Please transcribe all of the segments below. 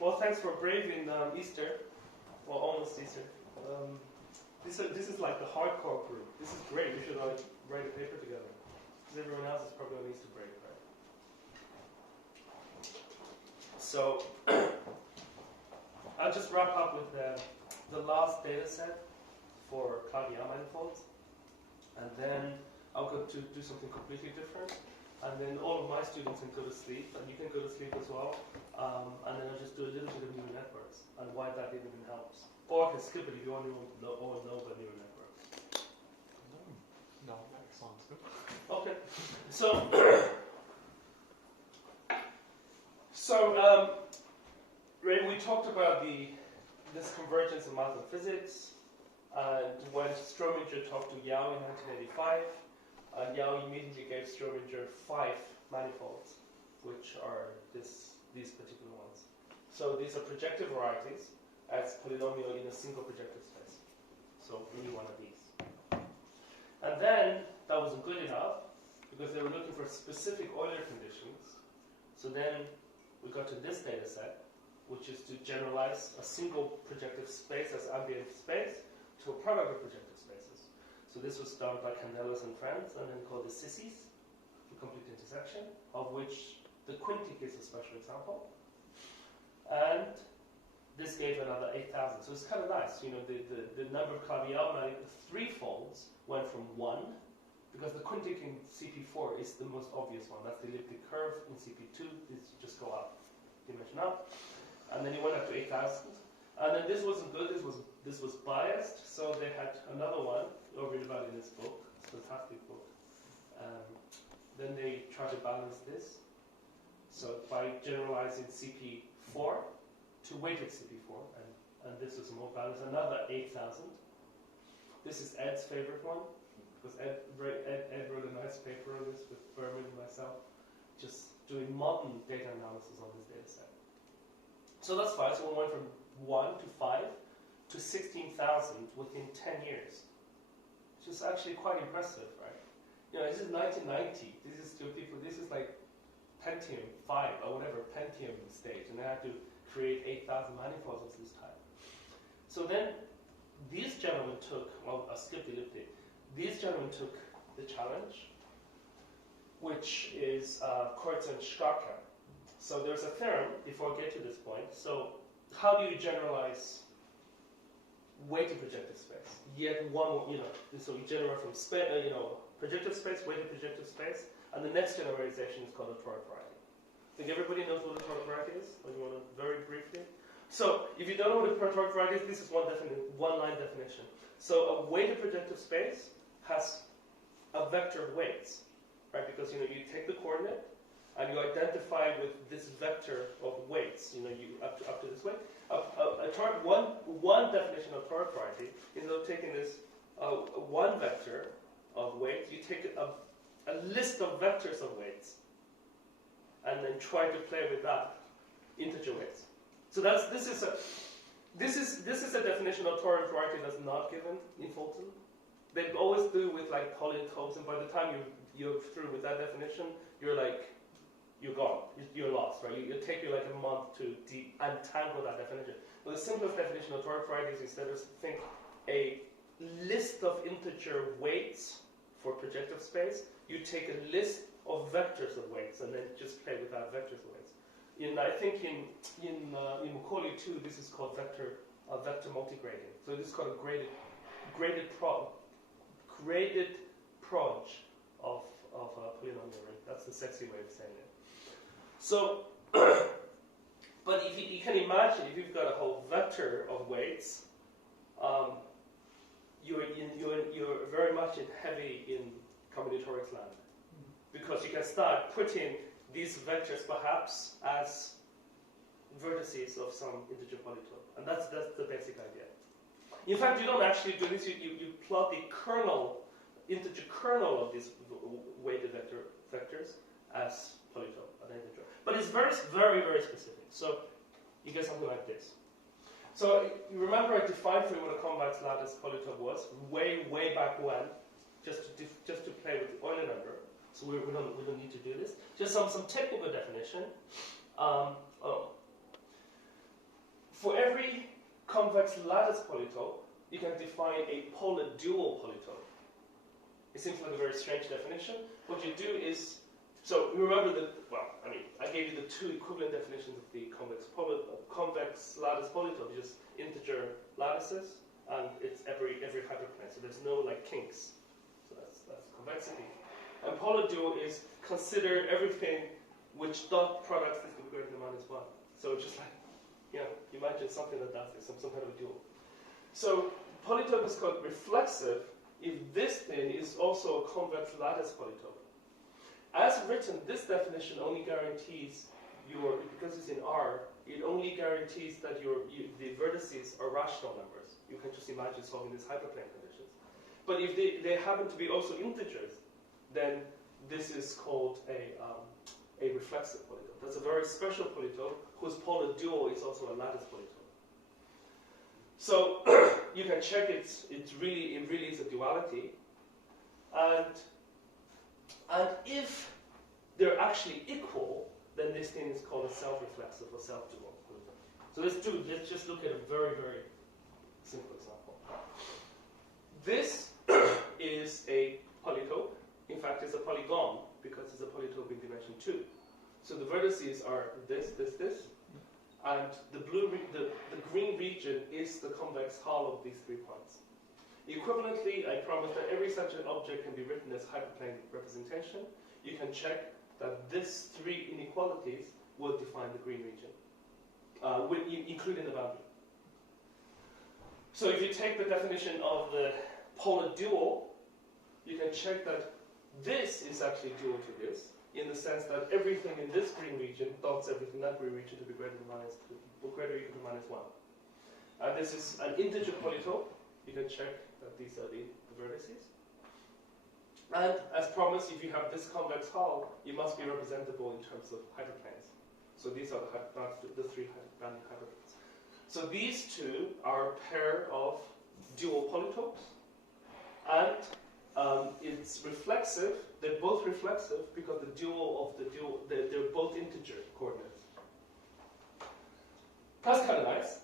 Well, thanks for braving Easter. Well, almost Easter. This is like the hardcore group. This is great. We should write a paper together. Because everyone else is probably on Easter break, right? So, I'll just wrap up with the last data set for Calabi Yau manifolds. And then I'll go to do something completely different. And then all of my students can go to sleep, and you can go to sleep as well. And then I'll just do a little bit of neural networks and why that even helps. Or I can skip it if you only want to know about neural networks. No, that sounds good. Okay. So, we talked about this convergence in math and physics, and when Strominger talked to Yau in 1985, Yau immediately gave Strominger 5 manifolds, which are these particular ones. So these are projective varieties as polynomial in a single projective space. So any one of these. And then that wasn't good enough because they were looking for specific Euler conditions. So then we got to this data set, which is to generalize a single projective space as ambient space to a product of projective spaces. So this was done by Candelas and friends, and then called the Sissies, the complete intersection, of which the quintic is a special example. And this gave another 8,000. So it's kind of nice. You know, the number of Calabi Yau threefolds went from 1, because the quintic in CP4 is the most obvious one. That's the elliptic curve. In CP2, these just go up, dimension up. And then it went up to 8,000. And then this wasn't good. This was biased. So they had another one. You'll read about it in this book. It's a fantastic book. Then they tried to balance this. So by generalizing CP4 to weighted CP4, and this was more balanced, another 8,000. This is Ed's favorite one, because Ed wrote a nice paper on this with Berman and myself, just doing modern data analysis on this data set. So that's fine. So we went from 1 to 5 to 16,000 within 10 years. Which is actually quite impressive, right? You know, this is 1990. This is still people. This is like Pentium 5 or whatever Pentium stage, and they had to create 8,000 manifolds of this type. So then these gentlemen took, well, I skipped the elliptic. These gentlemen took the challenge, which is Kreutz and Straka. So there's a theorem before I get to this point. So how do you generalize weighted projective space? Yet one, you know, so you generate from projective space, weighted projective space, and the next generalization is called a toric variety. I think everybody knows what a toric variety is, or you want to very briefly? So if you don't know what a toric variety is, this is one-line definition. So a weighted projective space has a vector of weights, right? Because you take the coordinate and you identify with this vector of weights. You up to this way. One definition of toric variety is of taking this one vector of weights. You take a list of vectors of weights, and then try to play with that integer weights. So this is a definition of toric variety that's not given in Fulton. They always do with like polytopes, and by the time you're through with that definition, you're gone. You're lost, right? It'll take you like a month to untangle that definition. But the simplest definition of toric variety is instead of think a list of integer weights for projective space, you take a list of vectors of weights and then just play with that vectors of weights. I think in Macaulay 2, this is called vector multigrading. So this is called a graded proj of a polynomial ring. That's the sexy way of saying it. So, but if you can imagine, if you've got a whole vector of weights, you're very much heavy in combinatorics land, because you can start putting these vectors perhaps as vertices of some integer polytope, and that's the basic idea. In fact, you don't actually do this. You plot the integer kernel of these weighted vectors as polytope, an integer. But it's very, very, very specific. So you get something like this. So you remember I defined for you what a convex lattice polytope was way, way back when, just to play with the Euler number. So we don't need to do this. Just some technical definition. For every convex lattice polytope, you can define a polar dual polytope. It seems like a very strange definition. What you do is, so remember that, well, I mean, I gave you the two equivalent definitions of the convex lattice polytope, just integer lattices, and it's every hyperplane, so there's no like kinks. So that's convexity. And polar dual is consider everything which dot product is greater than -1. So just like, you know, imagine something that does this, some kind of a dual. So polytope is called reflexive if this thing is also a convex lattice polytope. As written, this definition only guarantees because it's in R, it only guarantees that the vertices are rational numbers. You can just imagine solving these hyperplane conditions. But if they happen to be also integers, then this is called a reflexive polytope. That's a very special polytope whose polar dual is also a lattice polytope. So you can check it really is a duality. And if they're actually equal, then this thing is called a self-reflexive or self-dual polytope. So let's just look at a very, very simple example. This is a polytope. In fact, it's a polygon because it's a polytope in dimension 2. So the vertices are this, and the green region is the convex hull of these 3 points. Equivalently, I promise that every such an object can be written as hyperplane representation. You can check that these 3 inequalities will define the green region, including the boundary. So if you take the definition of the polar dual, you can check that this is actually dual to this, in the sense that everything in this green region dots everything in that green region to be greater than -2, or greater or equal to -1. And this is an integer polytope. You can check that these are the vertices. And as promised, if you have this convex hull, it must be representable in terms of hyperplanes. So these are the 3 bounding hyperplanes. So these two are a pair of dual polytopes, and it's reflexive. They're both reflexive because the dual of the dual, they're both integer coordinates. That's kind of nice.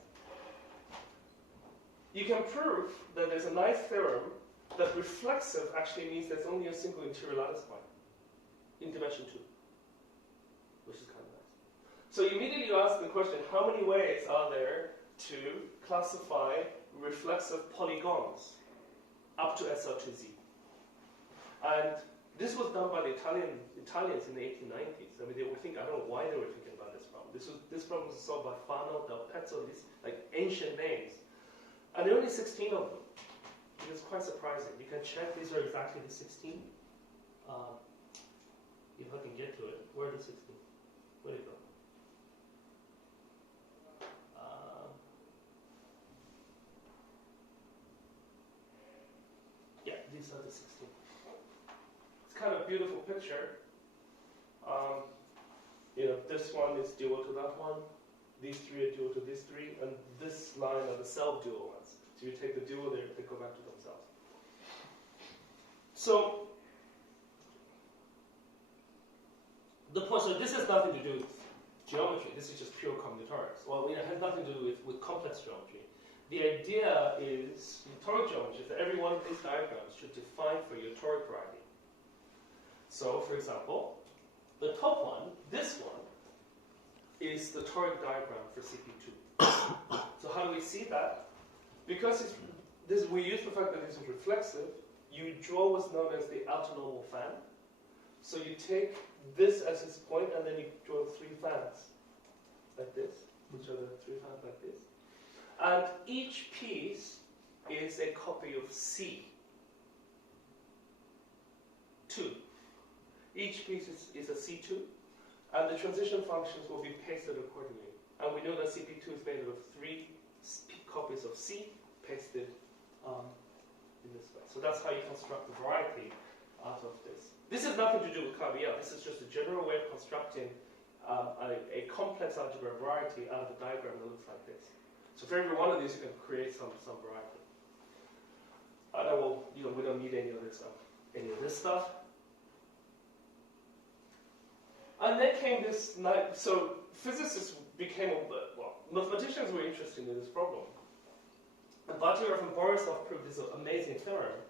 You can prove that there's a nice theorem that reflexive actually means there's only a single interior lattice point in dimension 2, which is kind of nice. So immediately you ask the question, how many ways are there to classify reflexive polygons up to SR2Z? And this was done by the Italians in the 1890s. I mean, they would think, I don't know why they were thinking about this problem. This problem was solved by Fano, Del Pezzo, these like ancient names. And there are only 16 of them. It is quite surprising. You can check these are exactly the 16. If I can get to it. Where are the 16? Where did it go? Yeah, these are the 16. It's kind of a beautiful picture. This one is dual to that one. These 3 are dual to these 3, and this line are the self-dual ones. So you take the dual, they go back to themselves. So so this has nothing to do with geometry. This is just pure combinatorics. Well, it has nothing to do with complex geometry. The idea is, in toric geometry, that every one of these diagrams should define for you a toric variety. So, for example, the top one, this one, is the toric diagram for CP2. So how do we see that? Because we use the fact that this is reflexive, you draw what's known as the autonormal fan. So you take this as its point, and then you draw 3 fans, like this, which are the 3 fans like this. And each piece is a copy of C2. Each piece is a C2, and the transition functions will be pasted accordingly. And we know that CP2 is made up of 3 copies of C pasted in this way. So that's how you construct the variety out of this. This has nothing to do with Calabi Yau. This is just a general way of constructing a complex algebraic variety out of a diagram that looks like this. So for every one of these, you can create some variety. And we don't need any of this stuff. And then came this, so physicists became, well, mathematicians were interested in this problem. And Bourbaki and Borisov proved this amazing theorem,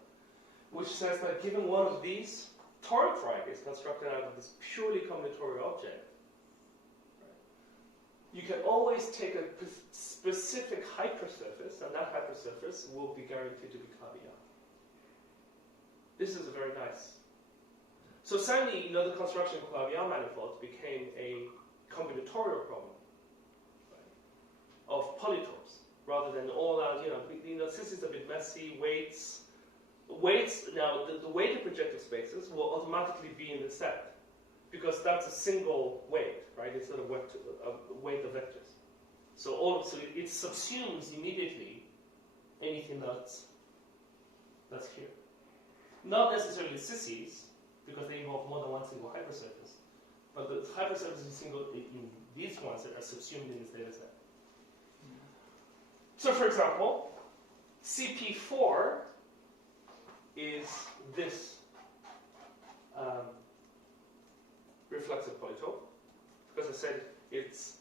which says that given one of these toric varieties constructed out of this purely combinatorial object, you can always take a specific hypersurface, and that hypersurface will be guaranteed to be Calabi Yau. This is very nice. So suddenly, the construction of Calabi Yau manifolds became a combinatorial problem, right, of polytopes, rather than all out, Sissies a bit messy, weights. Now, the weighted projective spaces will automatically be in the set, because that's a single weight, right? It's not a weight of vectors. So it subsumes immediately anything that's here. Not necessarily Sissies, because they involve more than one single hypersurface, but the hypersurface in these ones that are subsumed in this data set. So, for example, CP4 is this reflexive polytope, because I said it's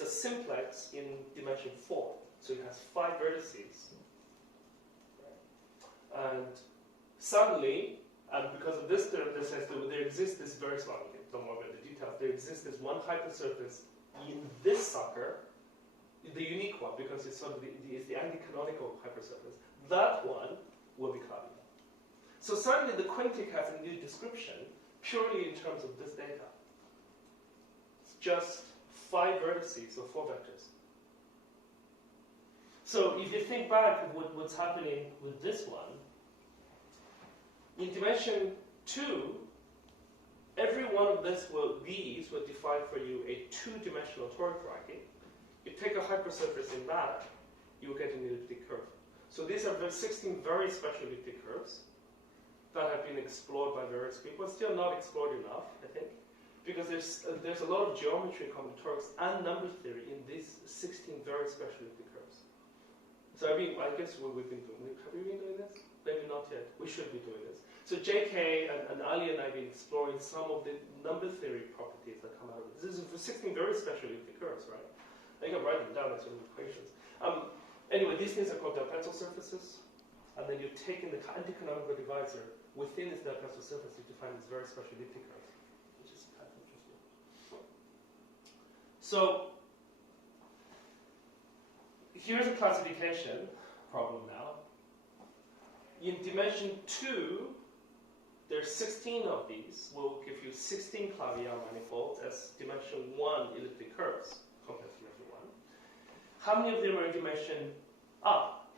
a simplex in dimension 4, so it has 5 vertices, right? And suddenly, because of this theorem, that says that there exists this very small, don't worry about the details, there exists this one hypersurface in this sucker, the unique one, because it's sort of it's the anti-canonical hypersurface. That one will be Calabi Yau. So suddenly the quintic has a new description purely in terms of this data. It's just 5 vertices or 4 vectors. So if you think back of what's happening with this one, in dimension 2, every one of these will define for you a 2-dimensional toric variety. You take a hypersurface in that, you will get an elliptic curve. So these are 16 very special elliptic curves that have been explored by various people, still not explored enough, I think, because there's a lot of geometry, combinatorics, and number theory in these 16 very special elliptic curves. So I guess we've been doing. Have we been doing this? Maybe not yet. We should be doing this. So JK and Ali and I have been exploring some of the number theory properties that come out of this. This is for 16 very special elliptic curves, right? I can write them down as sort of equations. Anyway, these things are called Del-Petzl surfaces, and then you take in the anti-canonical divisor within this Del-Petzl surface, you define these very special elliptic curves, which is kind of interesting. So here's a classification problem now. In dimension 2, there's 16 of these. Will give you 16 Calabi Yau manifolds as dimension 1 elliptic curves compared to dimension 1. How many of them are in dimension up?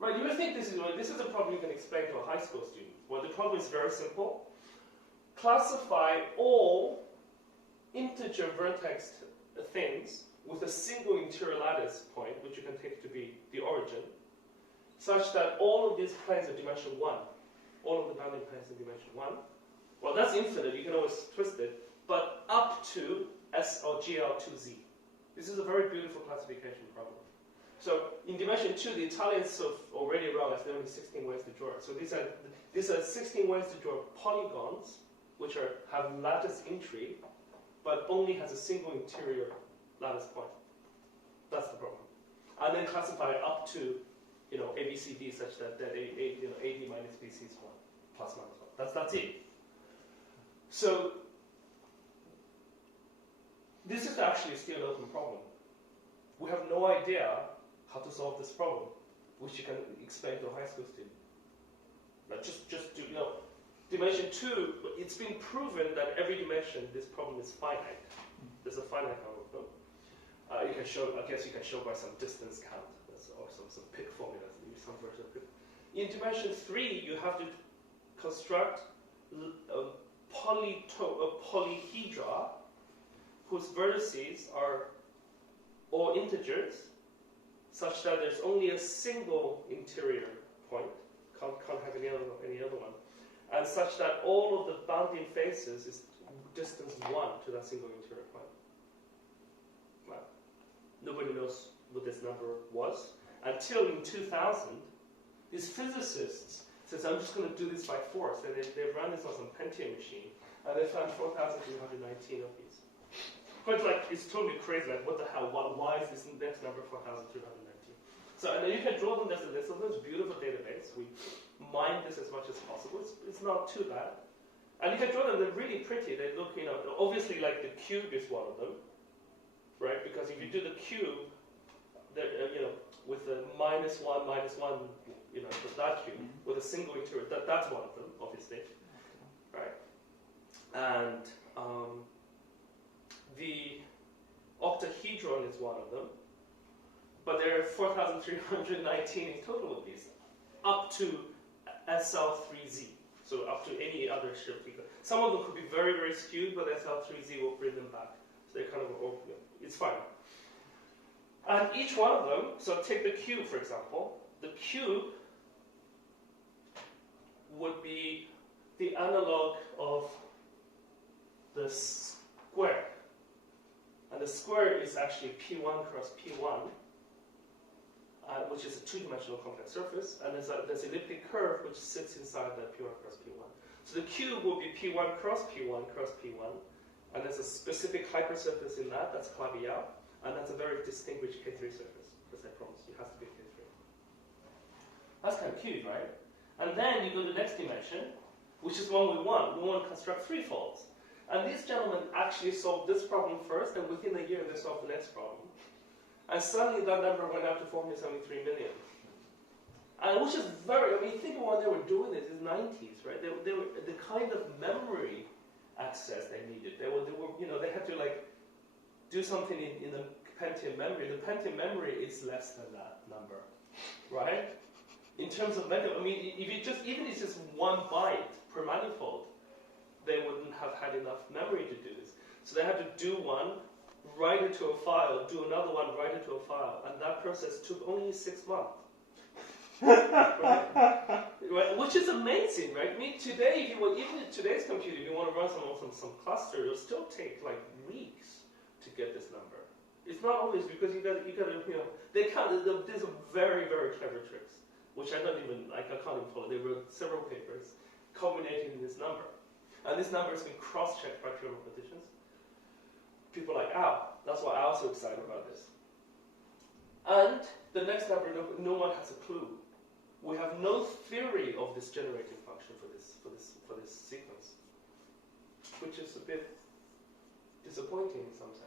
Right, you would think this is a problem you can explain to a high school student. Well, the problem is very simple. Classify all integer vertex things with a single interior lattice point, which you can take to be the origin, such that all of these planes are dimension 1. All of the bounding planes are dimension 1. Well, that's infinite. You can always twist it. But up to S or GL2Z. This is a very beautiful classification problem. So in dimension 2, the Italians have already realized there are only 16 ways to draw it. So these are 16 ways to draw polygons, which have lattice entry, but only has a single interior lattice point. That's the problem. And then classify it up to A, B, C, D, such that AD minus BC is 1, plus minus 1. That's it. So this is actually still an open problem. We have no idea how to solve this problem, which you can explain to a high school student. But just do, dimension 2, it's been proven that every dimension, this problem is finite. There's a finite number of them. You can show, I guess you can show by some distance count, or some pick formulas, some version of it. In dimension 3, you have to construct a polyhedra whose vertices are all integers, such that there's only a single interior point, can't have any other one, and such that all of the bounding faces is distance 1 to that single interior point. Well, nobody knows what this number was until in 2000, these physicists said, I'm just going to do this by force. And they ran this on some Pentium machine. And they found 4,319 of these. But like, it's totally crazy. Like, what the hell? Why is this next number 4,319? So, and then you can draw them. There's a beautiful database. We mine this as much as possible. It's not too bad. And you can draw them. They're really pretty. They look, obviously like the cube is one of them, right? Because if you do the cube, with the -1, -1, that cube with a single interior, that's one of them, obviously, right? And the octahedron is one of them. But there are 4,319 in total of these, up to SL3Z, so up to any other shift. Some of them could be very, very skewed, but SL3Z will bring them back. So they kind of open. It's fine. And each one of them, so take the cube, for example. The cube would be the analog of the square. And the square is actually P1 cross P1. Which is a two-dimensional complex surface, and there's an elliptic curve which sits inside that P1 cross P1. So the cube will be P1 cross P1 cross P1, and there's a specific hypersurface in that, that's Calabi Yau, and that's a very distinguished K3 surface, as I promised, it has to be K3. That's kind of cute, right? And then you go to the next dimension, which is one we want. We want to construct threefolds. And these gentlemen actually solved this problem first, and within a year they solved the next problem. And suddenly that number went up to 473 million. And which is think of when they were doing this in the 90s, right? They were the kind of memory access they needed. They had to do something in the Pentium memory. The Pentium memory is less than that number, right? In terms of memory, even if it's just 1 byte per manifold, they wouldn't have had enough memory to do this. So they had to do one, write it to a file, do another one, write it to a file, and that process took only 6 months. Right? Which is amazing, right? I mean, today, even in today's computer, if you want to run some cluster, it'll still take weeks to get this number. It's not always because you got to, there's very, very clever tricks, which I can't even follow. There were several papers culminating in this number, and this number has been cross-checked by pure mathematicians. People like Al. That's why Al's so excited about this. And the next number, no one has a clue. We have no theory of this generating function for this sequence, which is a bit disappointing in some sense.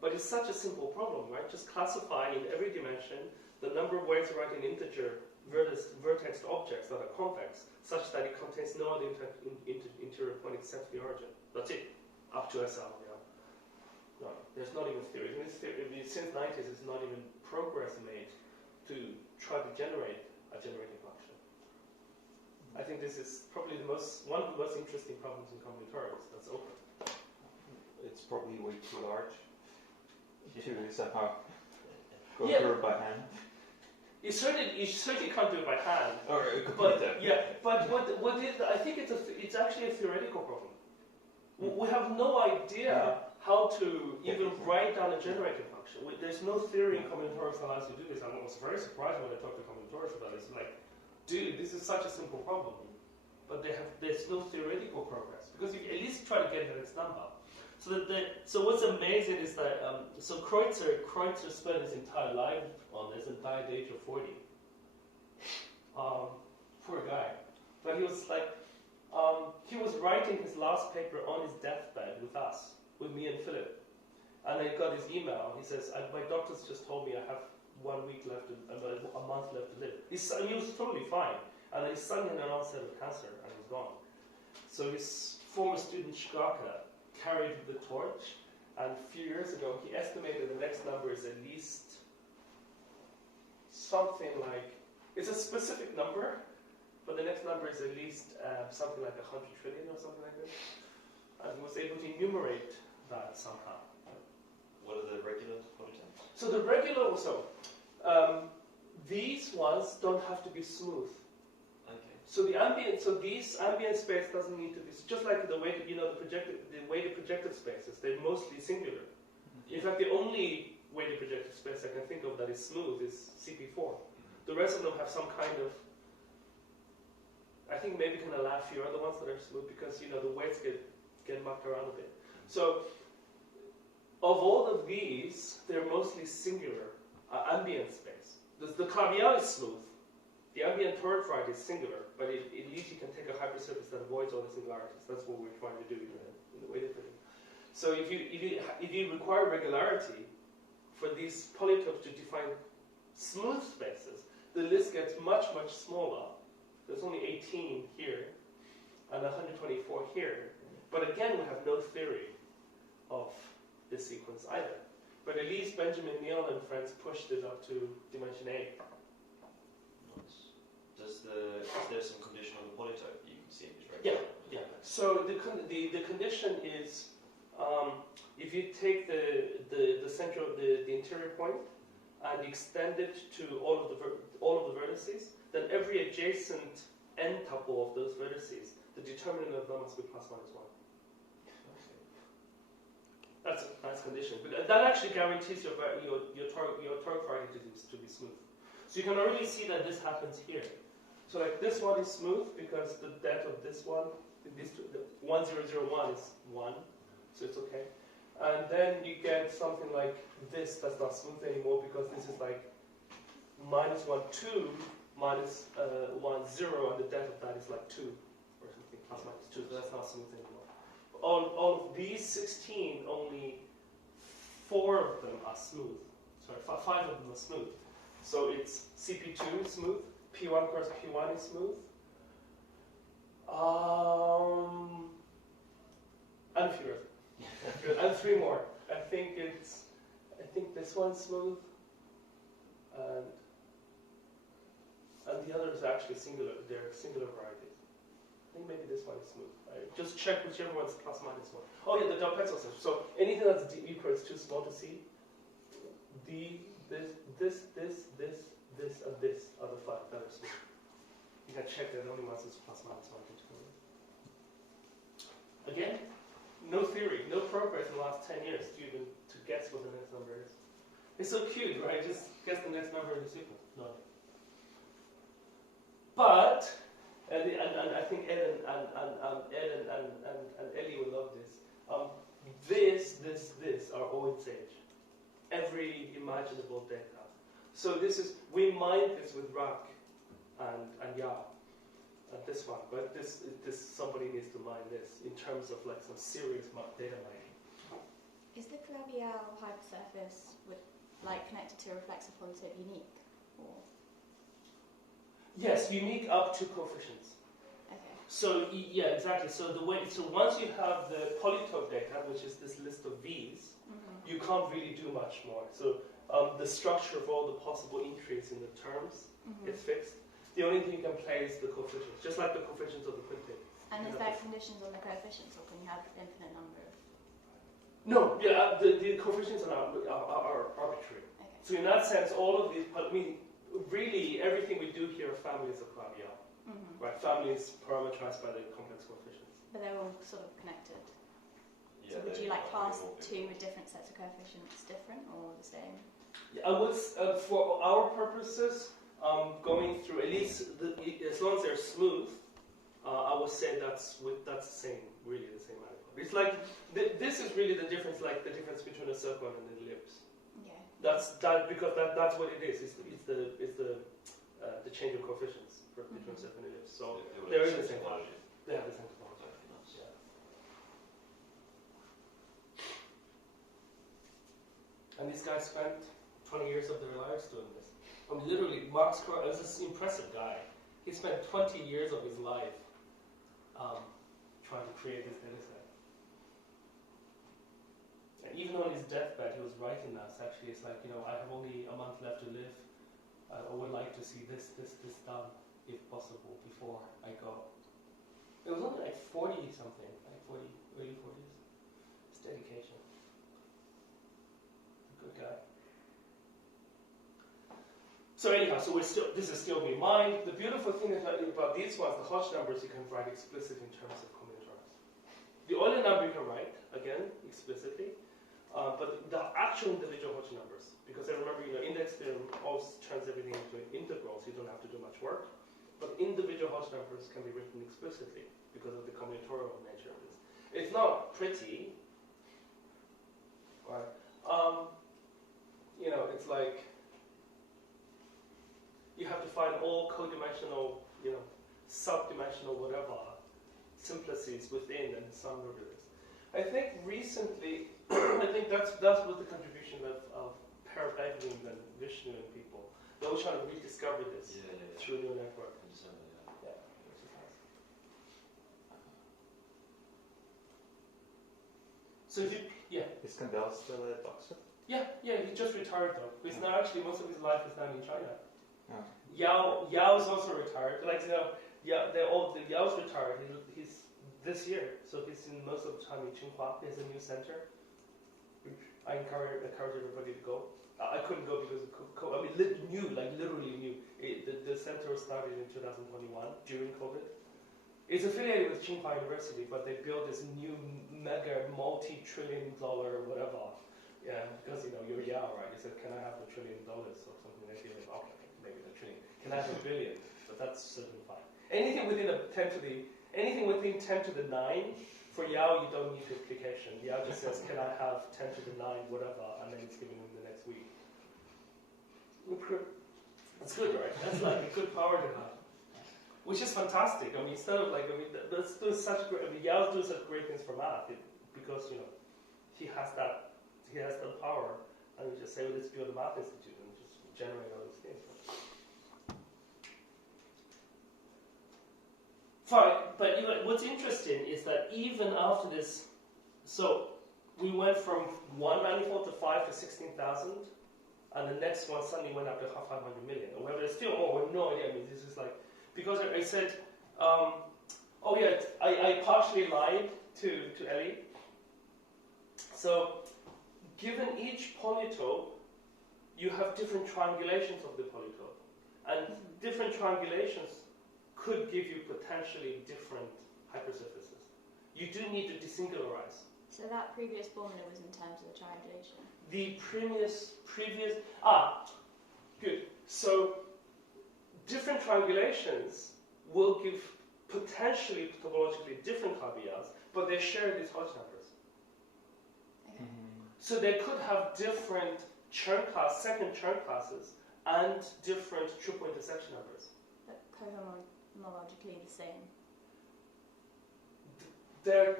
But it's such a simple problem, right? Just classify in every dimension the number of ways to write an integer vertex objects that are convex, such that it contains no other interior point except the origin. That's it. Up to SL, No, there's not even theory. Since the 90s, there's not even progress made to try to generate a generating function. I think this is probably one of the most interesting problems in combinatorics that's open. It's probably way too large to somehow go through it by hand. You certainly can't do it by hand. Or a computer. But I think it's actually a theoretical problem. We have no idea how to even write down a generating function. There's no theory in combinatorics that allows you to do this. I was very surprised when I talked to combinatorics about this. Dude, this is such a simple problem. But there's no theoretical progress. Because you at least try to get the next number. So what's amazing is that, Kreutzer spent his entire life on this and died at the age of 40. Poor guy. But he was writing his last paper on his deathbed with us, with me and Philip. And I got his email. He says, my doctors just told me I have 1 week left, a month left to live. He was totally fine. And then his son had an onset of cancer and was gone. So his former student Shkaka carried the torch, and a few years ago he estimated the next number is at least something like, it's a specific number, but the next number is at least something like 100 trillion or something like this. And he was able to enumerate that somehow. What are the regular polytons? So the regular, these ones don't have to be smooth. Okay. So these ambient space doesn't need to be just like the way the projective spaces. They're mostly singular. In fact, the only weighted projective space I can think of that is smooth is CP4. The rest of them have some kind of I think maybe can allow a few other ones that are smooth because the weights get mucked around a bit. So of all of these, they're mostly singular ambient space. The Calabi Yau is smooth. The ambient toric variety is singular, but at least you can take a hypersurface that avoids all the singularities. That's what we're trying to do in the weighted version. So if you require regularity for these polytopes to define smooth spaces, the list gets much, much smaller. There's only 18 here and 124 here. But again, we have no theory of this sequence either. But at least Benjamin Neal and friends pushed it up to dimension 8. Is there some condition on the polytope you can see if it's regular? Yeah. So the condition is if you take the center of the interior point and extend it to all of the vertices, then every adjacent n tuple of those vertices, the determinant of them must be plus minus 1. That's a nice condition, but that actually guarantees your toric variety to be smooth. So you can already see that this happens here. So like this one is smooth because the depth of this one, this 1001 is 1, so it's okay. And then you get something like this that's not smooth anymore because this is like minus 1, 2, minus 1, 0, and the depth of that is like 2 or something, plus minus 2, so that's not smooth anymore. On these 16, only 4 of them are smooth. Sorry, 5 of them are smooth. So it's CP2 is smooth, P1 cross P1 is smooth, and a few others. And 3 more. I think this one's smooth, and the others are actually singular. They're singular varieties. I think maybe this one is smooth. Just check whichever one's plus minus 1. Oh yeah, the del Petzl system. So anything that's d equals too small to see, this, and this are the 5 that are smooth. You can check that only once it's plus minus 1. Again, no theory, no progress in the last 10 years to guess what the next number is. It's so cute, right? Just guess the next number in the sequence. No. But and I think Ed and Ellie will love this. This are all in Sage. Every imaginable data. So we mined this with Rak and Yau. This one, but this somebody needs to mine this in terms of like some serious data mining. Is the Calabi Yau hypersurface connected to a reflexive polytope unique? Or? Yes, unique up to coefficients. Okay. So yeah, exactly. So once you have the polytope data, which is this list of V's, you can't really do much more. So the structure of all the possible entries in the terms is fixed. The only thing you can play is the coefficients, just like the coefficients of the quintet. And is there conditions on the coefficients, or can you have infinite number of? No, yeah, the coefficients are arbitrary. Okay. So in that sense, all of these, really everything we do here are families of Calabi Yau. Right, families parameterized by the complex coefficients. But they're all sort of connected. Yeah, so would you class 2 with different sets of coefficients different or the same? Yeah, I would, for our purposes, going through at least as long as they're smooth, I would say that's the same, really the same manifold. It's like this is really the difference, like the difference between a circle and an ellipse. Okay. Because that's what it is. It's the change of coefficients between a circle and ellipse. So they're in the same topology. They have the same topology. Yeah. And these guys spent 20 years of their lives doing this. Literally, Max Kroll is this impressive guy. He spent 20 years of his life trying to create this data set. And even on his deathbed, he was writing us. Actually, it's like, I have only a month left to live. I would like to see this done, if possible, before I go. It was only like 40 something, like 40, early 40s. It's dedication. Good guy. So anyhow, this is still being mined. The beautiful thing about these ones, the Hodge numbers, you can write explicit in terms of combinatorics. The Euler number you can write, again, explicitly, but the actual individual Hodge numbers, because I remember, index theorem always turns everything into integrals, you don't have to do much work. but individual Hodge numbers can be written explicitly because of the combinatorial nature of this. It's not pretty, right? You know, it's like you have to find all codimensional, you know, subdimensional whatever simplices within and sum over this. I think recently, I think that was the contribution of Parabagin and Vishnu and people. They were trying to rediscover this through a neural network. Yeah. Which is nice. So if you, Is Kandel still at Oxford? yeah, he just retired though. He's now actually most of his life is now in China. Oh. Yao is also retired. Like you know, Yao's retired. He's this year, so he's in most of the time in Tsinghua. He has a new center, which I encourage everybody to go. I couldn't go because of COVID. I mean, literally new. The center was started in 2021 during COVID. It's affiliated with Tsinghua University, but they built this new mega multi-trillion-dollar whatever. Yeah, because you know you're Yao, right? He said, "Can I have $1 trillion or something?" They said, "Okay, maybe $1 trillion. Can I have $1 billion?" But that's certainly fine. Anything within 10 to the 9 for Yao, you don't need duplication. Yao just says, "Can I have 10 to the 9 whatever?" and then it's given him the next week. That's good, right? That's like a good power to have, which is fantastic. I mean, instead of like, that's doing such great. I mean, Yao's doing such great things for math because you know he has that power, and we just say, well, let's build a math institute and just generate all these things. Fine, but you know, what's interesting is that even after this, so we went from one manifold to 5 to 16,000, and the next one suddenly went up to 500 million. Or whether it's still more, we have no idea. I mean, this is like, because I said, oh yeah, I partially lied to Ellie. So, given each polytope, you have different triangulations of the polytope. And different triangulations could give you potentially different hypersurfaces. You do need to desingularize. So that previous formula was in terms of the triangulation? The previous, good. So different triangulations will give potentially topologically different Calabi Yaus, but they share these Hodge numbers. Okay. So they could have different second Chern classes and different triple intersection numbers. But cohomologically the same? They're,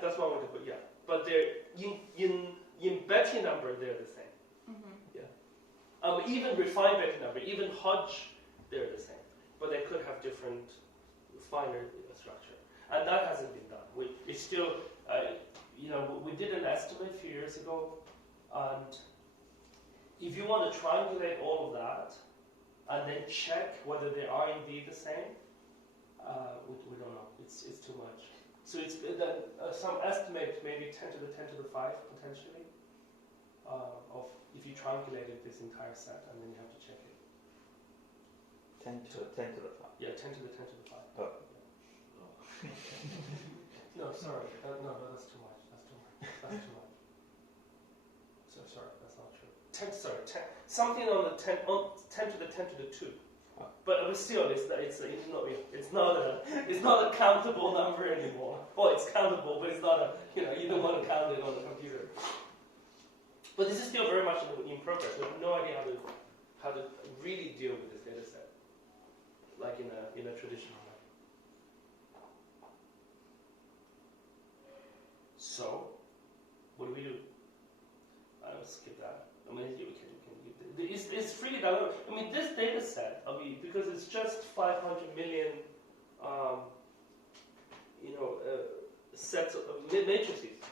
that's what I want to put, But they're, in Betty number, they're the same. Even refined Betty number, even Hodge, they're the same. But they could have different, finer structure. And that hasn't been done. We still, we did an estimate a few years ago, and if you want to triangulate all of that, and then check whether they are indeed the same, we don't know. It's too much. So it's some estimate maybe 10 to the 10 to the 5 potentially of if you triangulated this entire set, and then you have to check it. 10 to the 5. Yeah, 10 to the 10 to the 5. Oh. No, sorry. No, that's too much. That's too much. So sorry, that's not true. 10. Something on the 10 to the 10 to the 2. But still, it's not a countable number anymore. Well, it's countable, but it's not you don't want to count it on the computer. But this is still very much in progress. We have no idea how to really deal with this data set, like in a traditional way. So, what do? I'll skip that. I mean, it's freely dynamic. I mean, this data set, because it's just 500 million, sets of matrices.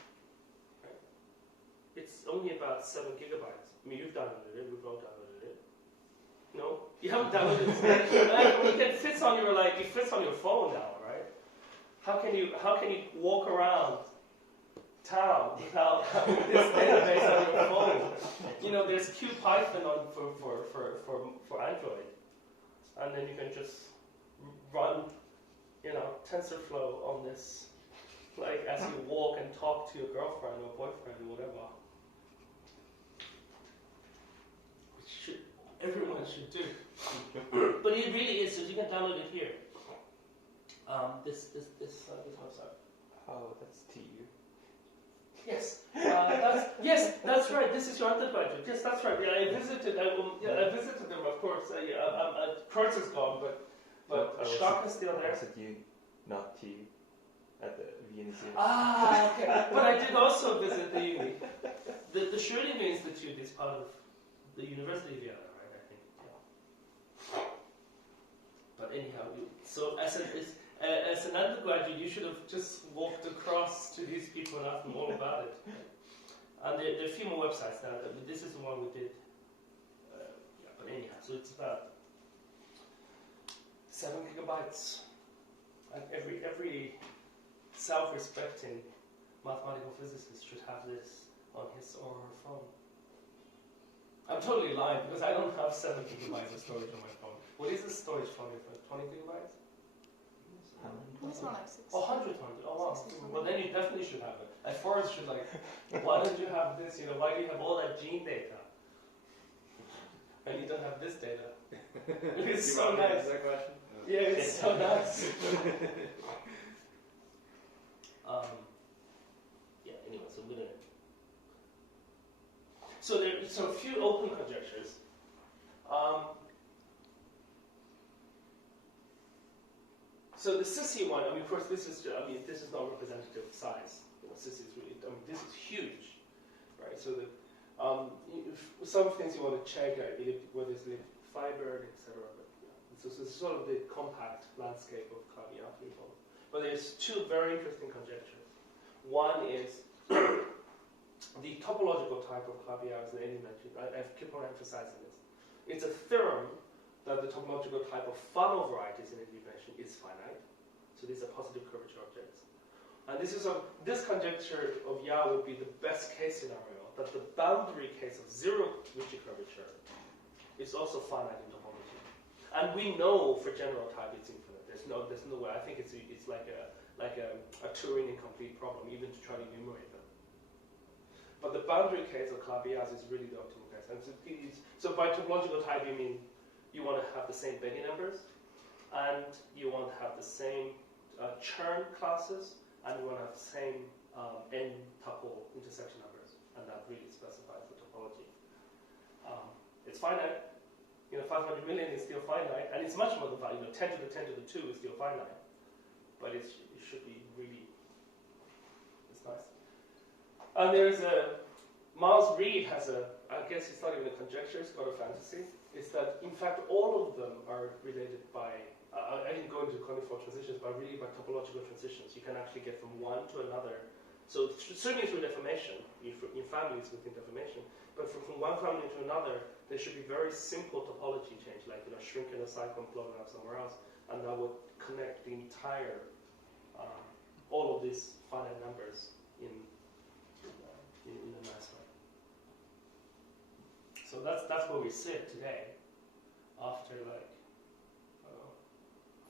Right? It's only about 7 gigabytes. I mean, you've downloaded it. We've all downloaded it. No, you haven't downloaded it. It fits on your phone now, right? How can you walk around town without having this database on your phone? There's QPython for Android, and then you can just run, TensorFlow on this, like as you walk and talk to your girlfriend or boyfriend or whatever. Everyone one should do. But it really is. So you can download it here. This website. Oh, that's TU. Yes. That's right. This is your undergraduate. Yes, that's right. Yeah, I visited them. Of course. Kurtz is gone, but Schrock is still I there. was at U, not TU, at the Vienna Museum. Ah, okay. But I did also visit the uni. The Schrödinger Institute is part of the University of Vienna, right? I think. Yeah. But anyhow, so as an undergraduate, you should have just walked across to these people and asked them all about it. And there are a few more websites now. This is the one we did. Yeah, but anyhow, so it's about 7 gigabytes. And every self-respecting mathematical physicist should have this on his or her phone. I'm totally lying because I don't have 7 gigabytes of storage on my phone. What is the storage on your phone? 20 gigabytes? This one like 6. Oh, 100. Oh, wow. 600. Well, then you definitely should have it. At Forrest should like, why don't you have this? Why do you have all that gene data? And you don't have this data. It's so nice. That question? Yeah, it's so nice. Yeah, anyway, so we're gonna. So a few open conjectures. So the Sissy one, of course, this is not representative of size. Sissy is really, this is huge, right? So some things you want to check, whether it's fiber, etc. So it's sort of the compact landscape of Calabi Yau threefold. But there's two very interesting conjectures. One is the topological type of Calabi Yau, as Eddie mentioned. I keep on emphasizing this. It's a theorem that the topological type of funnel varieties in a dimension is finite. So these are positive curvature objects. And this conjecture of Yau would be the best case scenario, that the boundary case of zero Ricci curvature is also finite in topology. And we know for general type it's infinite. There's no way. I think it's like a Turing incomplete problem, even to try to enumerate them. But the boundary case of Calabi Yau is really the optimal case. And so by topological type, you mean you want to have the same Betti numbers, and you want to have the same churn classes, and you want to have the same n tuple intersection numbers, and that really specifies the topology. It's finite. 500 million is still finite, and it's much more than 5. 10 to the 10 to the 2 is still finite, but it should be really. It's nice. And there's Miles Reed has I guess it's not even a conjecture, it's called a fantasy. Is that in fact all of them are related by. I didn't go into coniform transitions, but really by topological transitions. You can actually get from one to another. So certainly through deformation, in families within deformation, but from one family to another, there should be very simple topology change, like shrinking a cycle and blowing up somewhere else, and that would connect the entire, all of these finite numbers in a nice way. So that's where we sit today, after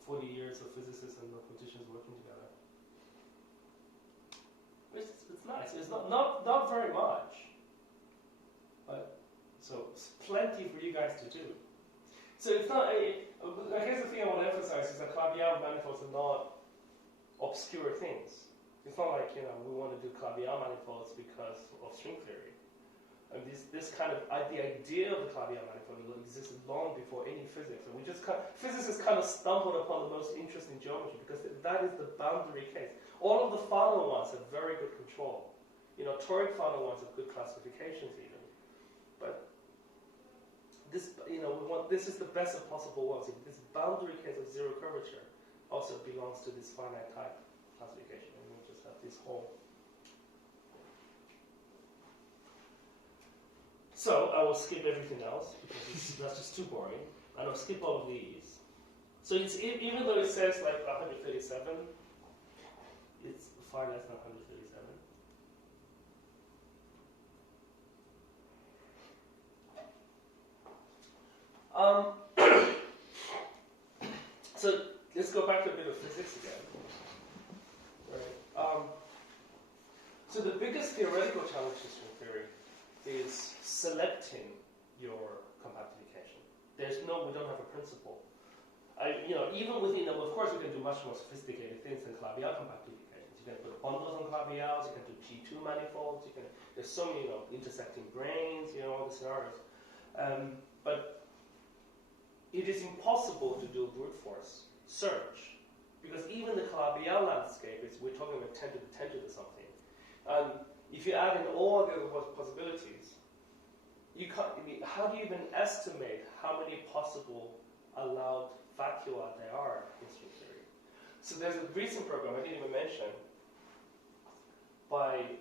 40 years of physicists and mathematicians working together. It's nice. It's not very much, but so it's plenty for you guys to do. So it's not. I guess the thing I want to emphasize is that Calabi Yau manifolds are not obscure things. It's not like we want to do Calabi Yau manifolds because of string theory. And this kind of the idea of the Calabi Yau manifold existed long before any physics, and physicists kind of stumbled upon the most interesting geometry because that is the boundary case. All of the final ones have very good control. Toric final ones have good classifications even, but this this is the best of possible worlds. This boundary case of zero curvature also belongs to this finite type classification, and we just have this whole. So I will skip everything else because that's just too boring, and I'll skip all of these. So even though it says 137, it's far less than 137. So let's go back to a bit of physics again. Right. So the biggest theoretical challenge to string theory is selecting your compactification. we don't have a principle. Even within them, of course, we can do much more sophisticated things than Calabi Yau compactifications. You can put bundles on Calabi Yaus, you can do G2 manifolds, there's so many, intersecting branes, all the scenarios. But it is impossible to do brute force search, because even the Calabi Yau landscape we're talking about 10 to the 10 to the something. If you add in all the other possibilities, how do you even estimate how many possible allowed vacua there are in string theory? So there's a recent program I didn't even mention by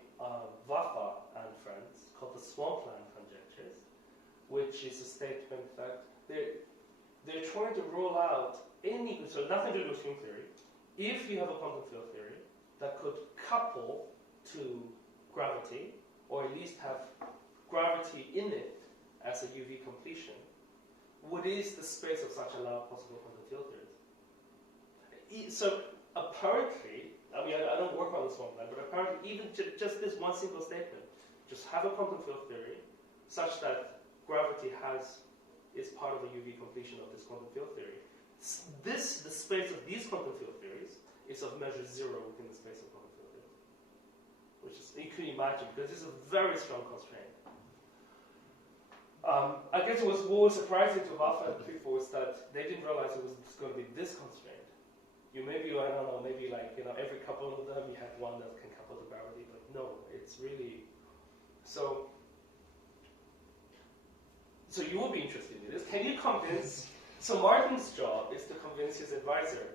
Vafa and friends called the swampland conjectures, which is a statement that they're trying to rule out so nothing to do with string theory, if you have a quantum field theory that could couple to gravity, or at least have gravity in it as a UV completion, what is the space of such allowed possible quantum field theories? So apparently, I don't work on the swampland, but apparently even just this one simple statement, just have a quantum field theory such that gravity is part of a UV completion of this quantum field theory. The space of these quantum field theories is of measure 0 within the space of quantum field theory, which is, you can imagine, because this is a very strong constraint. I guess what was surprising to Vafa and people was that they didn't realize it was going to be this constraint. Maybe every couple of them you have one that can couple to gravity, but no, it's really so you will be interested in this. Can you convince? So Martin's job is to convince his advisor,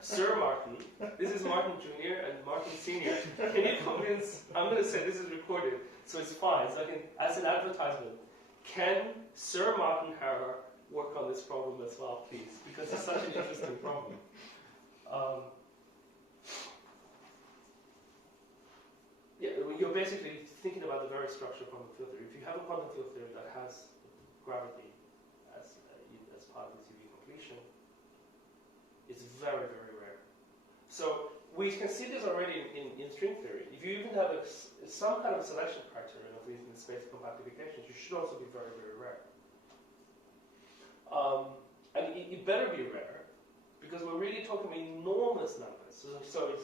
Sir Martin. This is Martin Jr. and Martin Sr. Can you convince? I'm going to say this is recorded, so it's fine. So I can, as an advertisement, can Sir Martin Harrer work on this problem as well, please? Because it's such an interesting problem. You're basically thinking about the very structure of quantum field theory. If you have a quantum field theory that has gravity as part of its UV completion, it's very, very rare. So we can see this already in string theory. If you even have some kind of selection criterion of these in the space of compactifications, you should also be very, very rare. And it better be rare, because we're really talking about enormous numbers. Sorry,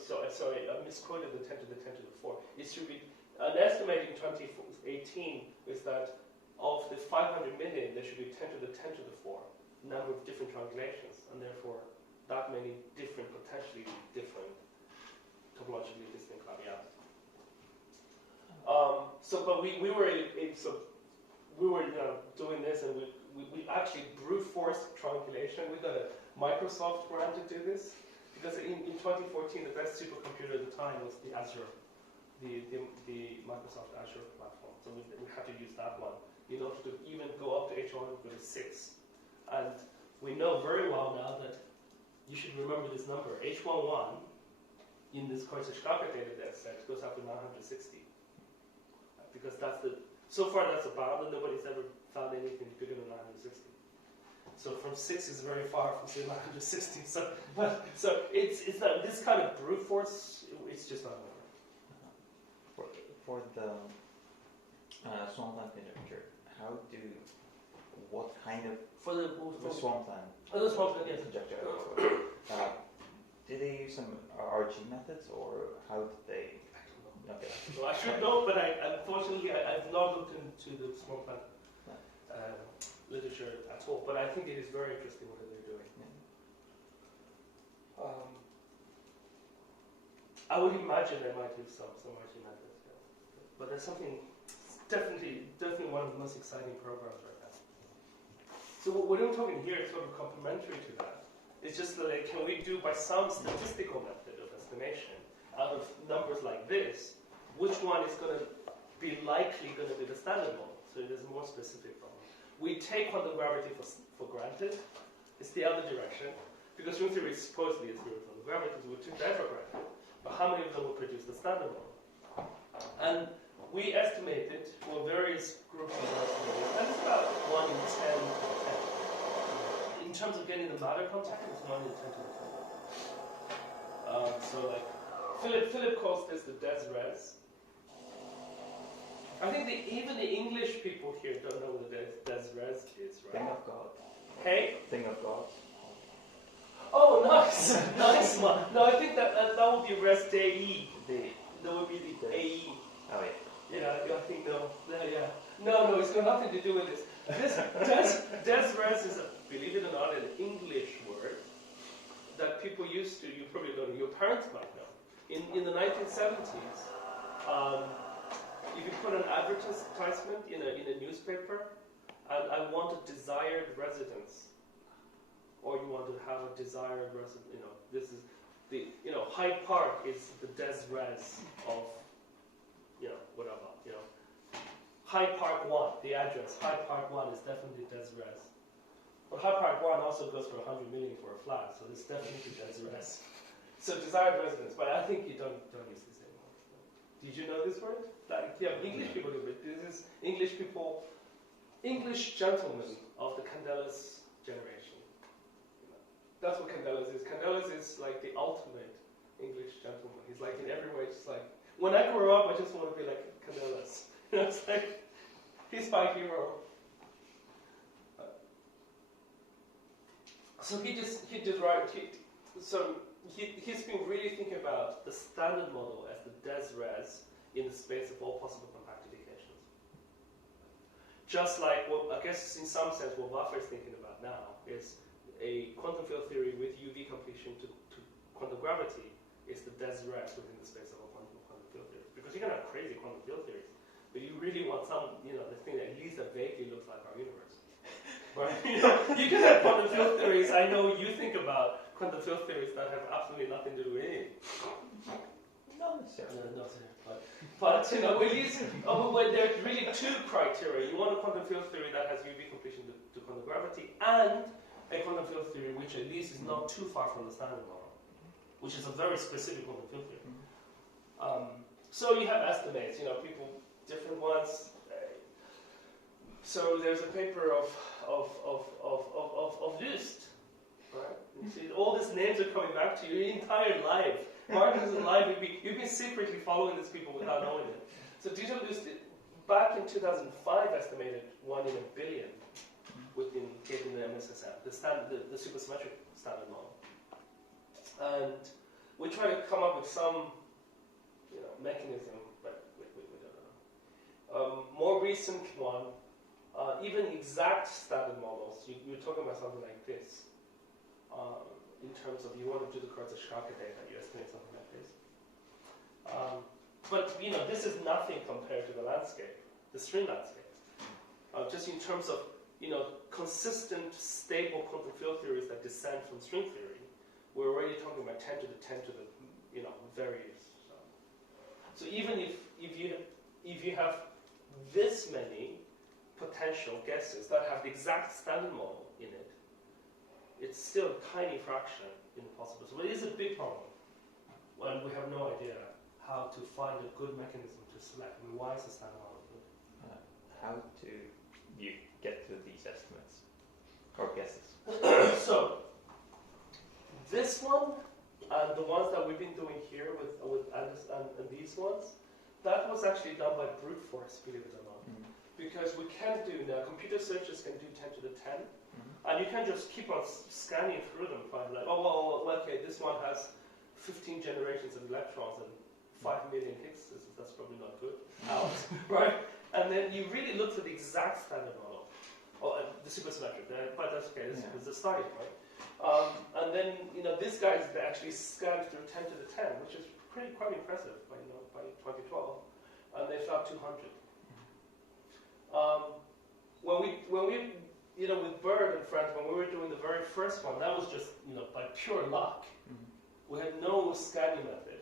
I misquoted the 10 to the 10 to the 4. It should be, an estimate in 2018 is that of the 500 million, there should be 10 to the 10 to the 4 number of different triangulations, and therefore that many different, potentially different, topologically distinct caveats. But we were doing this, and we actually brute forced triangulation. We got a Microsoft grant to do this, because in 2014 the best supercomputer at the time was the Azure, the Microsoft Azure platform. So we had to use that one in order to even go up to H1 and go to 6. And we know very well now that you should remember this number. H11 in this Koichichkaka data set goes up to 960. Because so far that's a bound, and nobody's ever found anything bigger than 960. So from 6 is very far from say 960. So it's not, this kind of brute force, it's just not over. For the swampland conjecture, what kind of swampland conjecture? Do they use some RG methods, or how did they? Okay. So I should know, but unfortunately I've not looked into the swampland literature at all. But I think it is very interesting what they're doing. Yeah. I would imagine they might use some RG methods, yeah. But there's something definitely one of the most exciting programs right now. So what I'm talking here is sort of complementary to that. It's just like, can we do by some statistical method of estimation out of numbers like this, which one is going to be likely going to be the standard model? So there's a more specific problem. We take quantum gravity for granted. It's the other direction, because string theory supposedly is zero quantum gravity, so we took that for granted. But how many of them will produce the standard model? And we estimated for various groups of estimated, and it's about 1 in 10 to 10. In terms of getting the matter contact, it's 1 in 10 to the 10. So like, Philip calls this the des res. I think even the English people here don't know what the des res is, right? Thing of God. Hey? Thing of gods. Oh, nice, nice one. No, I think that would be rest AE. That would be the AE. Oh yeah. Yeah, I think no. No, it's got nothing to do with this. This des res is, believe it or not, an English word that people used to. You probably don't know. Your parents might know. In the 1970s, if you put an advertisement in a newspaper, and I want a desired residence, or you want to have a desired residence, this is the, Hyde Park is the des res of, whatever, Hyde Park 1, the address, Hyde Park 1 is definitely des res. But Hyde Park 1 also goes for 100 million for a flat, so it's definitely des res. So desired residence, but I think you don't use this anymore. Did you know this word? English people do it. This is English people, English gentlemen of the Candelas generation. That's what Candelas is. Candelas is like the ultimate English gentleman. He's like in every way, just like, when I grow up, I just want to be like Candelas. It's like, he's my hero. So he's been really thinking about the standard model as the des res in the space of all possible compactifications. Just like, I guess in some sense what Buffer is thinking about now is a quantum field theory with UV completion to quantum gravity is the des res within the space of a quantum field theory. Because you can have crazy quantum field theories, but you really want some, the thing that at least that vaguely looks like our universe. Right? You can have quantum field theories. I know you think about quantum field theories that have absolutely nothing to do with anything. Not necessarily. But at least when there are really two criteria. You want a quantum field theory that has UV completion to quantum gravity, and a quantum field theory which at least is not too far from the standard model, which is a very specific quantum field theory. So you have estimates. People different ones. So there's a paper of Lust, right? You see, all these names are coming back to you your entire life. Marcus is alive. You've been secretly following these people without knowing it. So Dieter Lust, back in 2005, estimated 1 in a billion within getting the MSSM, the supersymmetric standard model. And we try to come up with some, mechanism, but we don't know. More recent one. Even exact standard models, you're talking about something like this. In terms of you want to do the Kurzgesagt data, you estimate something like this. But this is nothing compared to the landscape, the string landscape. Just in terms of consistent, stable quantum field theories that descend from string theory, we're already talking about 10 to the 10 to the various. So even if you have this many potential guesses that have the exact standard model in it, it's still a tiny fraction in the possible. So it is a big problem when we have no idea how to find a good mechanism to select. Why is the standard model good? How do you get to these estimates or guesses? So this one and the ones that we've been doing here with Anders and these ones, that was actually done by brute force, believe it or not. Because we can do now, computer searches can do 10 to the 10, and you can just keep on scanning through them, find like, okay, this one has 15 generations of electrons and 5 million Higgses, that's probably not good. Out, right? And then you really look for the exact standard model, or the supersymmetric, but that's okay, this is the starting point. And then, these guys, they actually scanned through 10 to the 10, which is quite impressive by 2012, and they found 200. When we with Bird and friends, when we were doing the very first one, that was just, by pure luck. We had no scanning method,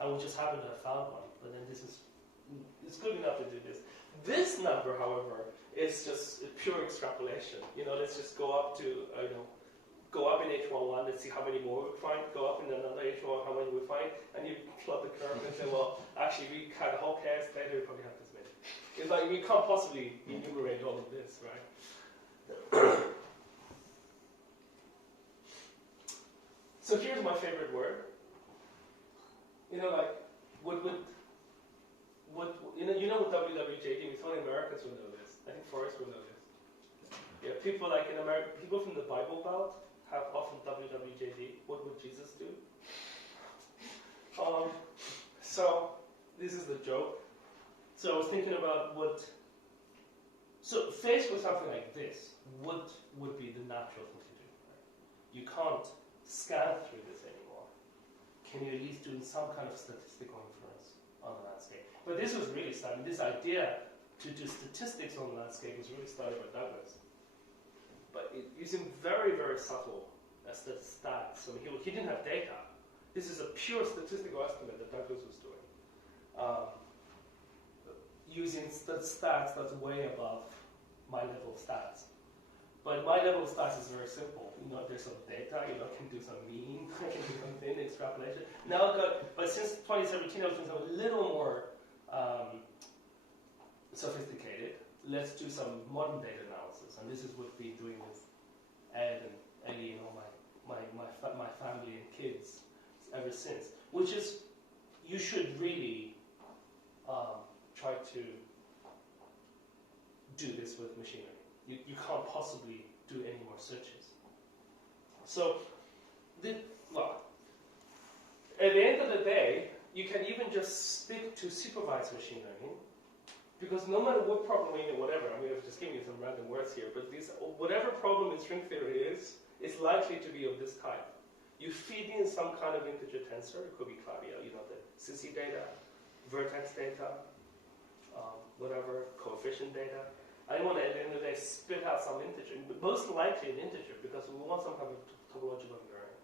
and we just happened to have found one. But then it's good enough to do this. This number, however, is just a pure extrapolation. Let's just go up to, go up in H11, let's see how many more we find, go up in another H1, how many we find, and you plot the curve and say, well, actually, we kind of whole case data, we probably have this many. It's like, we can't possibly enumerate all of this, right? So here's my favorite word. What WWJD, we thought Americans would know this. I think Forrest would know this. Yep. people like in America, people from the Bible Belt have often WWJD. What would Jesus do? So this is the joke. So I was thinking about what. So faced with something like this, what would be the natural thing to do? Right? You can't scan through this anymore. Can you at least do some kind of statistical inference on the landscape? But this was really starting. This idea to do statistics on the landscape was really started by Douglas. But using very, very subtle stats. So he didn't have data. This is a pure statistical estimate that Douglas was doing. Using stats that's way above my level of stats. But my level of stats is very simple. There's some data, I can do some mean, I can do some thin extrapolation. Now but since 2017 I was doing something a little more sophisticated. Let's do some modern data analysis. And this is what we've been doing with Ed and Ellie and all my family and kids ever since. Which is, you should really try to do this with machine learning. You can't possibly do any more searches. So, at the end of the day, you can even just stick to supervised machine learning, because no matter what problem whatever, I'm just giving you some random words here, but whatever problem in string theory is likely to be of this type. You feed in some kind of integer tensor, it could be Calabi Yau, the Sissies data, vertex data, whatever, coefficient data. I want to, at the end of the day, spit out some integer, but most likely an integer, because we want some kind of topological invariant.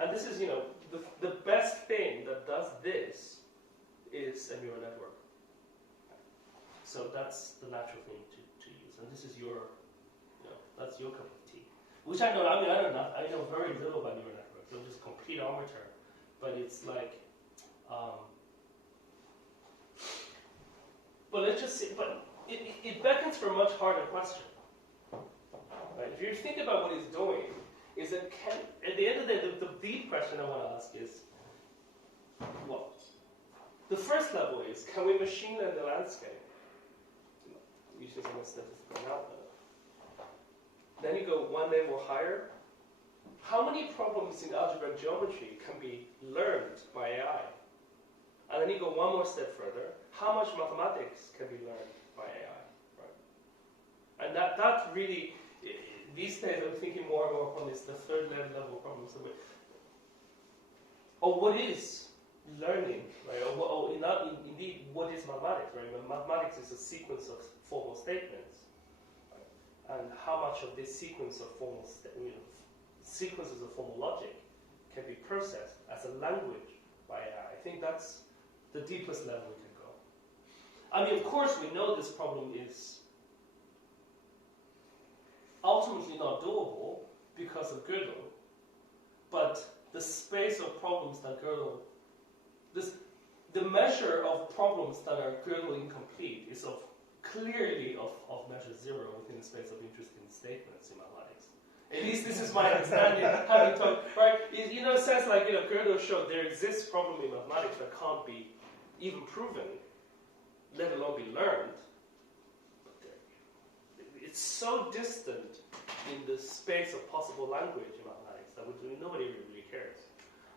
And this is, the best thing that does this is a neural network. So that's the natural thing to use. And this is your, that's your cup of tea. Which I know, I know very little about neural networks. I'm just complete amateur. But it's like, but let's just see, it beckons for a much harder question. Right? If you think about what he's doing, is that at the end of the day, the deep question I want to ask is, what? The first level is, can we machine learn the landscape? Using some statistical analysis. Then you go one level higher. How many problems in algebraic geometry can be learned by AI? And then you go one more step further. How much mathematics can be learned by AI? Right? And that really, these days I'm thinking more and more upon this, the third level problems. What is learning? Right? Indeed, what is mathematics? Right? Mathematics is a sequence of formal statements. Right? And how much of this sequence of sequences of formal logic can be processed as a language by AI? I think that's the deepest level we can go. I mean, of course, we know this problem is ultimately not doable because of Gödel, but the space of problems that Gödel, the measure of problems that are Gödel incomplete is clearly of measure 0 within the space of interesting statements in mathematics. At least this is my understanding, having talked, right? In a sense, like, Gödel showed there exists problem in mathematics that can't be even proven, let alone be learned. But it's so distant in the space of possible language in mathematics that nobody really cares.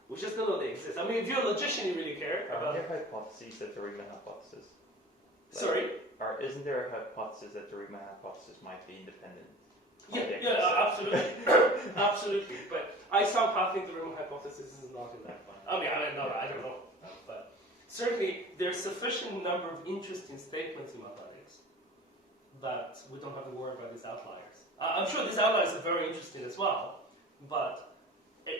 We just don't know they exist. I mean, if you're a logician, you really care about. Are there hypotheses that the Riemann hypothesis? Sorry? Isn't there a hypothesis that the Riemann hypothesis might be independent? Yeah, absolutely. Absolutely. But I somehow think the Riemann hypothesis is not in that one. I don't know. But certainly, there's sufficient number of interesting statements in mathematics that we don't have to worry about these outliers. I'm sure these outliers are very interesting as well, but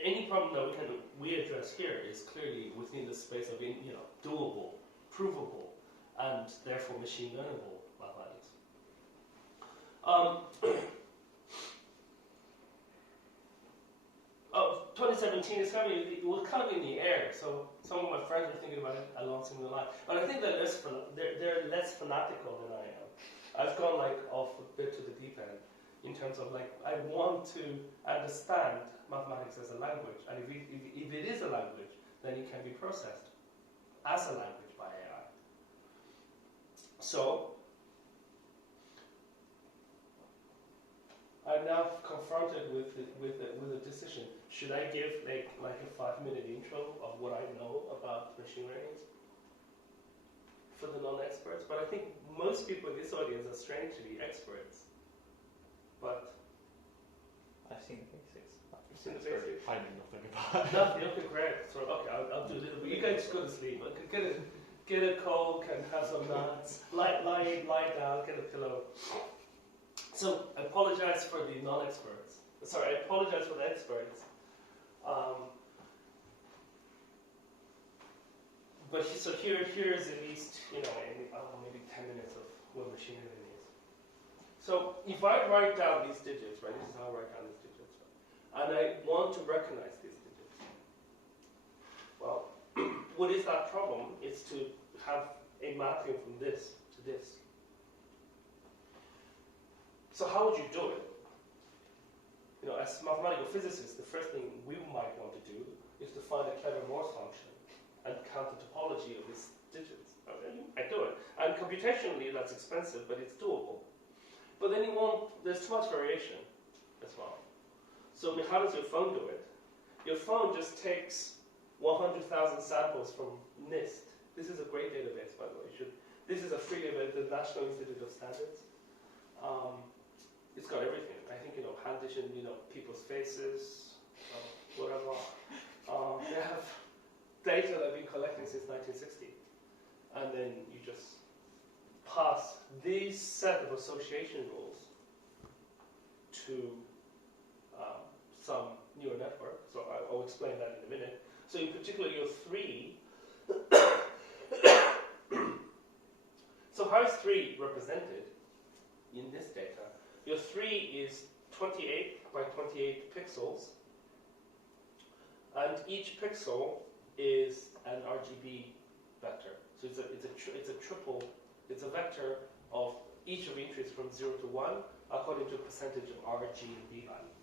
any problem that we address here is clearly within the space of doable, provable, and therefore machine learnable mathematics. 2017 is it was kind of in the air, so some of my friends are thinking about it along similar lines. But I think they're less fanatical than I am. I've gone off a bit to the deep end in terms of I want to understand mathematics as a language, and if it is a language, then it can be processed as a language by AI. So I'm now confronted with a decision. Should I give like a 5-minute intro of what I know about machine learning for the non-experts? But I think most people in this audience are strangely experts. But I've seen the basics. you've seen the basics. I know nothing about it. Nothing. Okay, great. So okay, I'll do a little bit. You guys go to sleep. Okay, get a coke and have some nuts. Lie down. Get a pillow. So I apologize for the non-experts. Sorry, I apologize for the experts. But so here is at least maybe 10 minutes of what machine learning is. So if I write down these digits, right? This is how I write down these digits, right? And I want to recognize these digits. Well, what is that problem? It's to have a mapping from this to this. So how would you do it? As mathematical physicists, the first thing we might want to do is to find a clever Morse function and count the topology of these digits. I do it. And computationally, that's expensive, but it's doable. But then there's too much variation as well. So how does your phone do it? Your phone just takes 100,000 samples from NIST. This is a great database, by the way. This is a freely available National Institute of Standards. It's got everything. I think, hand-edition, people's faces, whatever. They have data that I've been collecting since 1960. And then you just pass these set of association rules to some neural network. So I'll explain that in a minute. So in particular, your 3. So how is 3 represented in this data? Your 3 is 28 by 28 pixels, and each pixel is an RGB vector. So it's a triple. It's a vector of each of entries from 0 to 1 according to a percentage of R, G, and B value.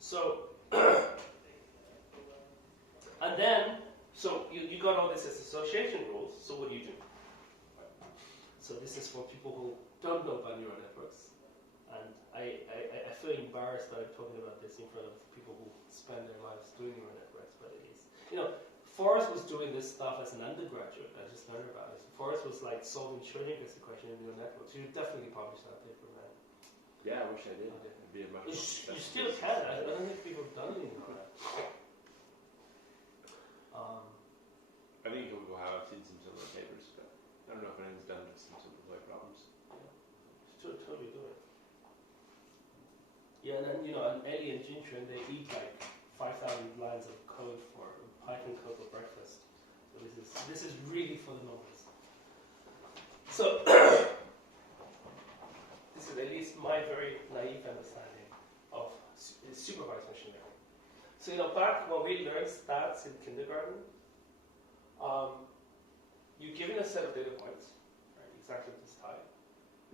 So and then you got all this as association rules. So what do you do? So this is for people who don't know about neural networks, and I feel embarrassed that I'm talking about this in front of people who spend their lives doing neural networks, but it is. Forrest was doing this stuff as an undergraduate. I just learned about it. Forrest was like solving Schrödinger's equation in neural networks. You should definitely publish that paper, man. Yeah, I wish I did. It'd be a much You still can. I don't think people have done anything on that. I think people have seen some similar papers, but I don't know if anyone's done some simplified problems. Should totally do it. Yeah, and then an Ellie and Jintron, they eat like 5,000 lines of code for Python code for breakfast. So this is really for the novice. So this is at least my very naive understanding of supervised machine learning. So back when we learned stats in kindergarten, you're given a set of data points, right, exactly this type.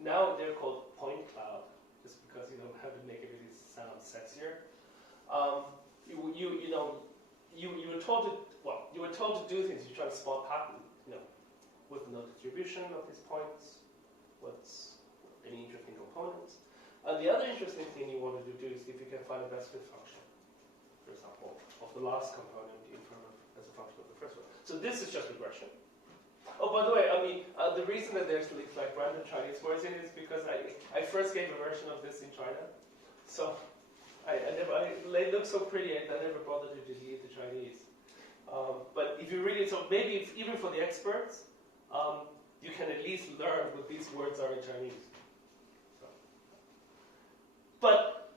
Now they're called point cloud, just because have to make it really sound sexier. You were told to do things. You try to spot pattern, with no distribution of these points, what's any interesting components. And the other interesting thing you wanted to do is see if you can find a best fit function, for example, of the last component in front of as a function of the first one. So this is just regression. Oh, by the way, the reason that there's like random Chinese words in it is because I first gave a version of this in China. So they look so pretty, I never bothered to delete the Chinese. But if you really, so maybe even for the experts, you can at least learn what these words are in Chinese. So. But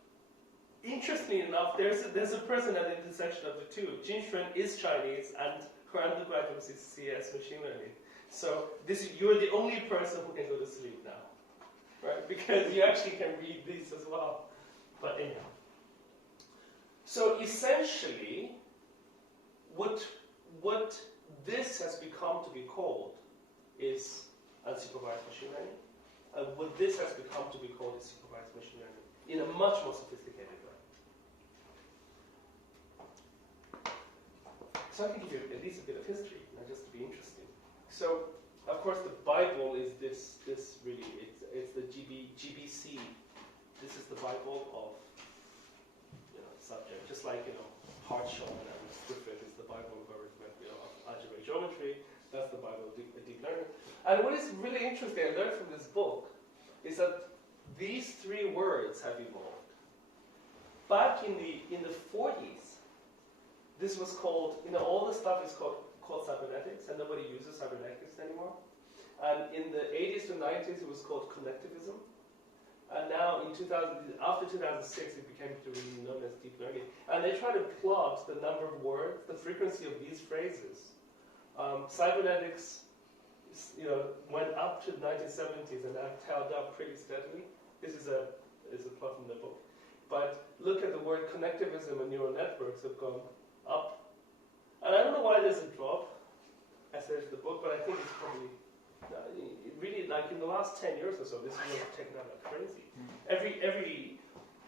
interestingly enough, there's a person at the intersection of the two. Jintron is Chinese, and her undergraduate is CS machine learning. So you're the only person who can go to sleep now, right? Because you actually can read these as well. But anyhow. So essentially, what this has become to be called is unsupervised machine learning, and what this has become to be called is supervised machine learning in a much more sophisticated way. So I can give you at least a bit of history, just to be interesting. So, of course, the Bible is this really, it's the GBC this is the Bible of subject, just like Hartshorne and Griffith is the Bible of arithmetic, of algebraic geometry. That's the Bible of deep learning. And what is really interesting, I learned from this book, is that these three words have evolved. Back in the 40s, this was called, all the stuff is called cybernetics, and nobody uses cybernetics anymore. And in the 80s to 90s, it was called connectivism. And now, after 2006, it became really known as deep learning. And they try to plot the number of words, the frequency of these phrases. Cybernetics, went up to the 1970s and have tailed up pretty steadily. This is a plot from the book. But look at the word connectivism and neural networks have gone up. And I don't know why there's a drop, as there's the book, but I think it's probably really, like in the last 10 years or so, this is taken out like crazy.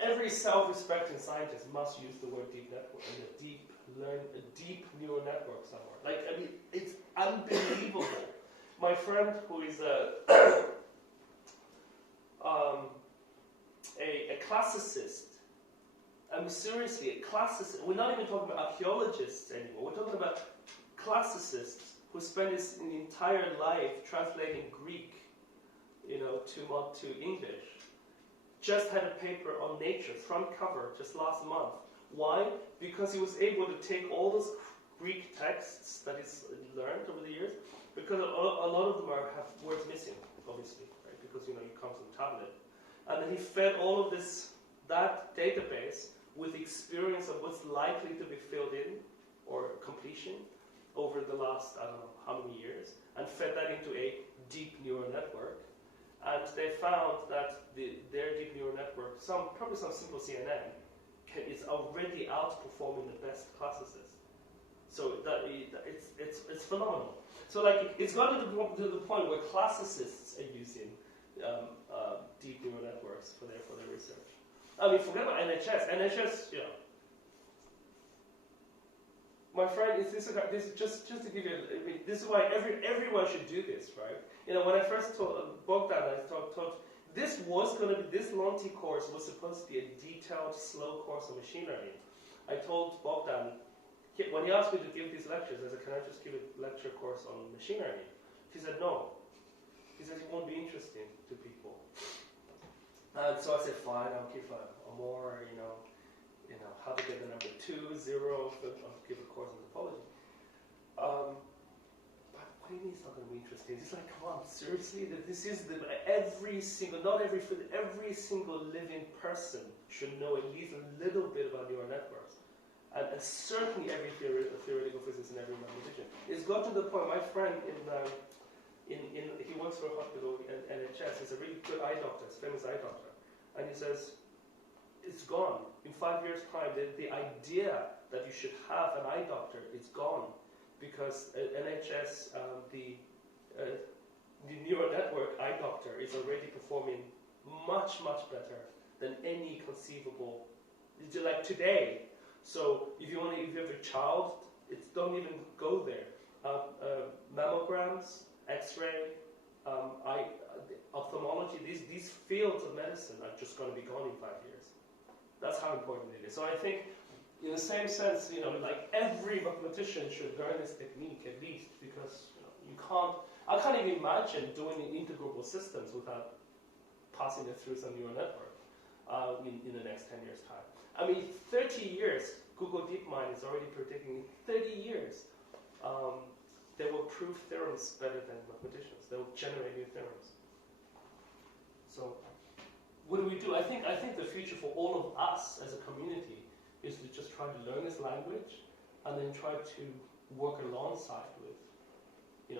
Every self-respecting scientist must use the word deep network and a deep neural network somewhere. Like, I mean, it's unbelievable. My friend who is a classicist, I mean, seriously, a classicist. We're not even talking about archaeologists anymore. We're talking about classicists who spent his entire life translating Greek, to English. Just had a paper on Nature, front cover, just last month. Why? Because he was able to take all those Greek texts that he's learned over the years, because a lot of them have words missing, obviously, right? Because it comes on tablet, and then he fed all of that database with experience of what's likely to be filled in or completion over the last, I don't know how many years, and fed that into a deep neural network. And they found that their deep neural network, probably some simple CNN, is already outperforming the best classicists. So it's phenomenal. So like it's gotten to the point where classicists are using deep neural networks for their research. I mean, forget about NHS. NHS, my friend, this is just to give you. This is why everyone should do this, right? When I first taught Bogdan, I thought this LonTI course was supposed to be a detailed, slow course of machine learning. I told Bogdan, when he asked me to give these lectures, I said, "Can I just give a lecture course on machine learning?" He said, "No." He said it won't be interesting to people. And so I said, "Fine, I'll give a more, how to get the number 2, 0, I'll give a course on topology." But what do you mean it's not going to be interesting? It's like, come on, seriously? This is every single living person should know at least a little bit about neural networks. And certainly every theoretical physicist and every mathematician. It's got to the point, my friend he works for a hospital in NHS, he's a really good eye doctor, he's a famous eye doctor. And he says, it's gone. In 5 years' time, the idea that you should have an eye doctor is gone, because NHS, the neural network eye doctor is already performing much, much better than any conceivable, like today. So if you have a child, don't even go there. Mammograms, X-ray, ophthalmology, these fields of medicine are just going to be gone in 5 years. That's how important it is. So I think, in the same sense, like every mathematician should learn this technique at least, because I can't even imagine doing integrable systems without passing it through some neural network in the next 10 years' time. I mean, 30 years, Google DeepMind is already predicting in 30 years, they will prove theorems better than mathematicians. They will generate new theorems. So, what do we do? I think the future for all of us as a community is to just try to learn this language and then try to work alongside with,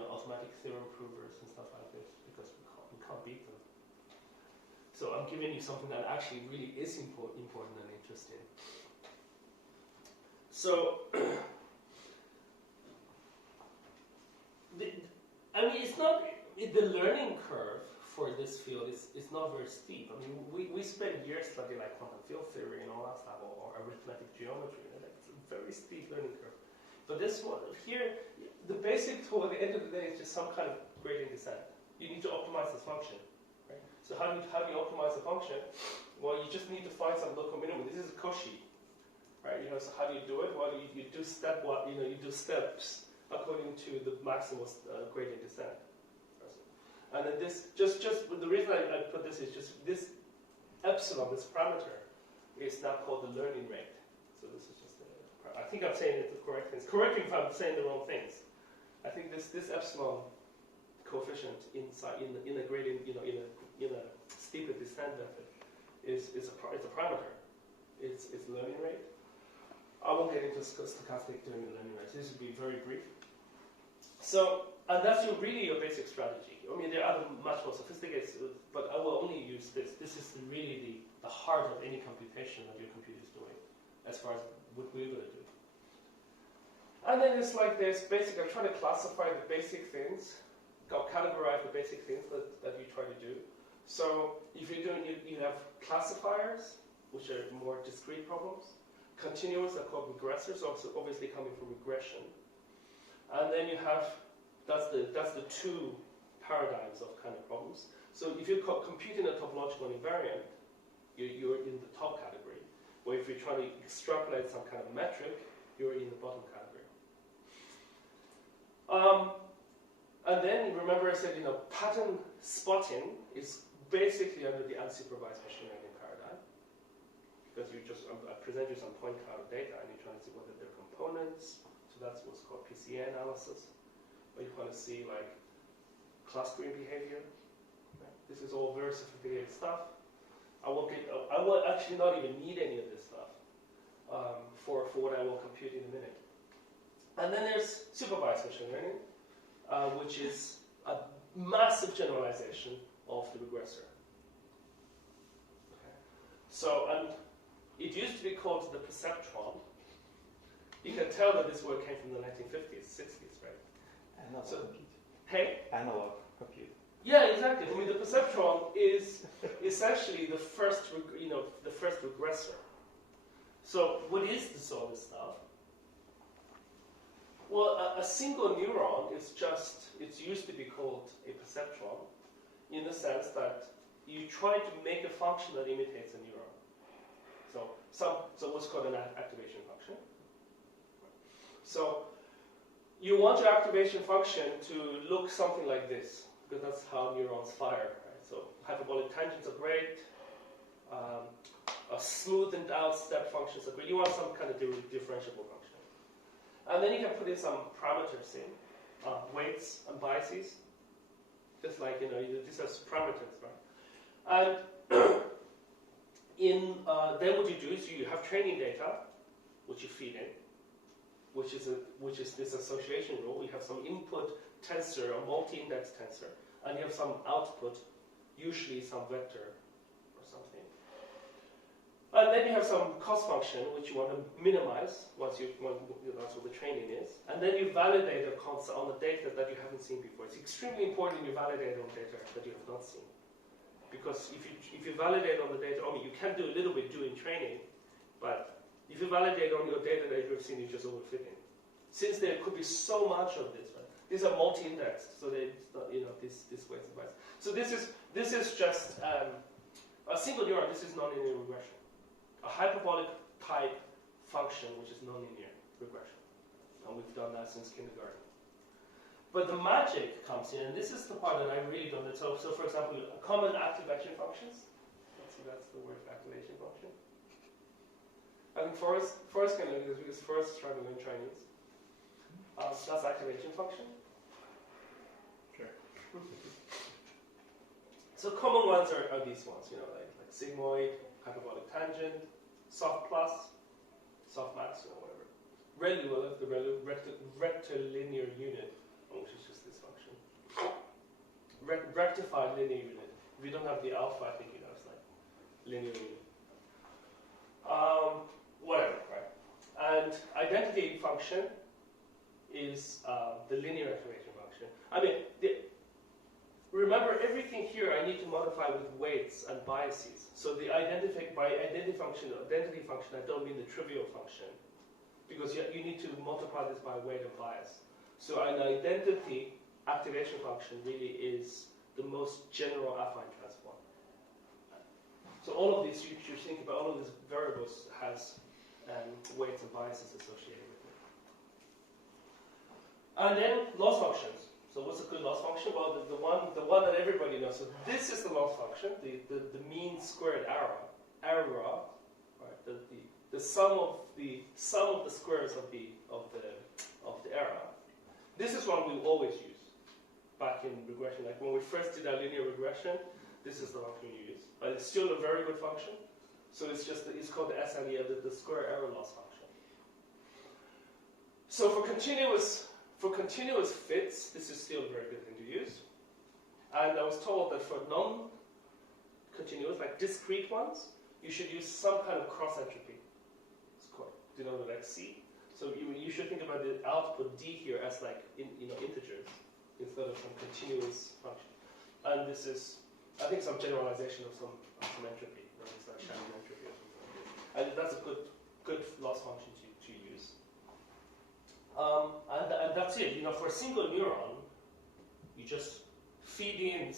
automatic theorem provers and stuff like this, because we can't beat them. So I'm giving you something that actually really is important and interesting. So, it's not, the learning curve for this field is not very steep. I mean, we spent years studying like quantum field theory and all that stuff, or arithmetic geometry, and it's a very steep learning curve. But this one here, the basic tool at the end of the day is just some kind of gradient descent. You need to optimize this function, right? So how do you optimize the function? Well, you just need to find some local minimum. This is Cauchy, right? So how do you do it? Well, you do you do steps according to the maximal gradient descent. And then this, just the reason I put this is just this epsilon, this parameter, is now called the learning rate. So this is just I think I'm saying it the correct things. Correct me if I'm saying the wrong things. I think this epsilon coefficient inside in a gradient, in a steeper descent method, is a parameter. It's learning rate. I won't get into stochastic during the learning rate. This will be very brief. So, and that's really your basic strategy. I mean, there are other much more sophisticated, but I will only use this. This is really the heart of any computation that your computer is doing, as far as what we're going to do. And then it's like this basic, I'm trying to classify the basic things, categorize the basic things that you try to do. So if you're doing, you have classifiers, which are more discrete problems. Continuous are called regressors, also obviously coming from regression. And then you have, that's the two paradigms of kind of problems. So if you're computing a topological invariant, you're in the top category. Or if you're trying to extrapolate some kind of metric, you're in the bottom category. And then remember I said, pattern spotting is basically under the unsupervised machine learning paradigm. Because I present you some point cloud data and you're trying to see whether they're components. So that's what's called PCA analysis. Or you want to see like clustering behavior. Right? This is all very sophisticated stuff. I will actually not even need any of this stuff for what I will compute in a minute. And then there's supervised machine learning, which is a massive generalization of the regressor. Okay. So, and it used to be called the perceptron. You can tell that this word came from the 1950s, 60s, right? Analog compute. Hey? Analog compute. Yeah, exactly. I mean, the perceptron is essentially the first regressor. So, what is all this stuff? Well, a single neuron is it used to be called a perceptron in the sense that you try to make a function that imitates a neuron. So what's called an activation function. So you want your activation function to look something like this, because that's how neurons fire. Right? So hyperbolic tangents are great. A smoothened out step functions are great. You want some kind of differentiable function. And then you can put in some parameters in, weights and biases. Just like, these are parameters, right? And then what you do is you have training data, which you feed in, which is this association rule. You have some input tensor, a multi-index tensor, and you have some output, usually some vector or something. And then you have some cost function, which you want to minimize that's what the training is. And then you validate on the data that you haven't seen before. It's extremely important you validate on data that you have not seen. Because if you validate on the data, you can do a little bit doing training, but if you validate on your data that you've seen, you just overfitting. Since there could be so much of this, right? These are multi-indexed, so this weights and bias. So this is just a single neuron. This is nonlinear regression. A hyperbolic type function, which is nonlinear regression. And we've done that since kindergarten. But the magic comes in, and this is the part that I really don't know. So for example, common activation functions. Let's see, that's the word activation function. I think Forrest can learn this because Forrest tried to learn Chinese. That's activation function. Sure. So common ones are these ones, like sigmoid, hyperbolic tangent, soft plus, soft max, or whatever. ReLU, will have the rectilinear unit, which is just this function. Rectified linear unit. If you don't have the alpha, I think it's like linear unit. Whatever, right? And identity function is the linear activation function. Remember, everything here I need to modify with weights and biases. So the identity function, I don't mean the trivial function, because you need to multiply this by weight and bias. So an identity activation function really is the most general affine transform. So all of these, you should think about all of these variables has weights and biases associated with it. And then loss functions. So what's a good loss function? Well, the one that everybody knows. So this is the loss function, the mean squared error, right? The sum of the squares of the error. This is one we always use back in regression. Like when we first did our linear regression, this is the function we use. But it's still a very good function. So it's called the SLE, the square error loss function. So for continuous fits, this is still a very good thing to use. And I was told that for non-continuous, like discrete ones, you should use some kind of cross entropy. It's called denoted like C. So you should think about the output D here as like integers instead of some continuous function. And this is, I think, some generalization of some entropy. It's like Shannon entropy or something like this. And that's a good loss function to use. And that's it. For a single neuron, you just feed in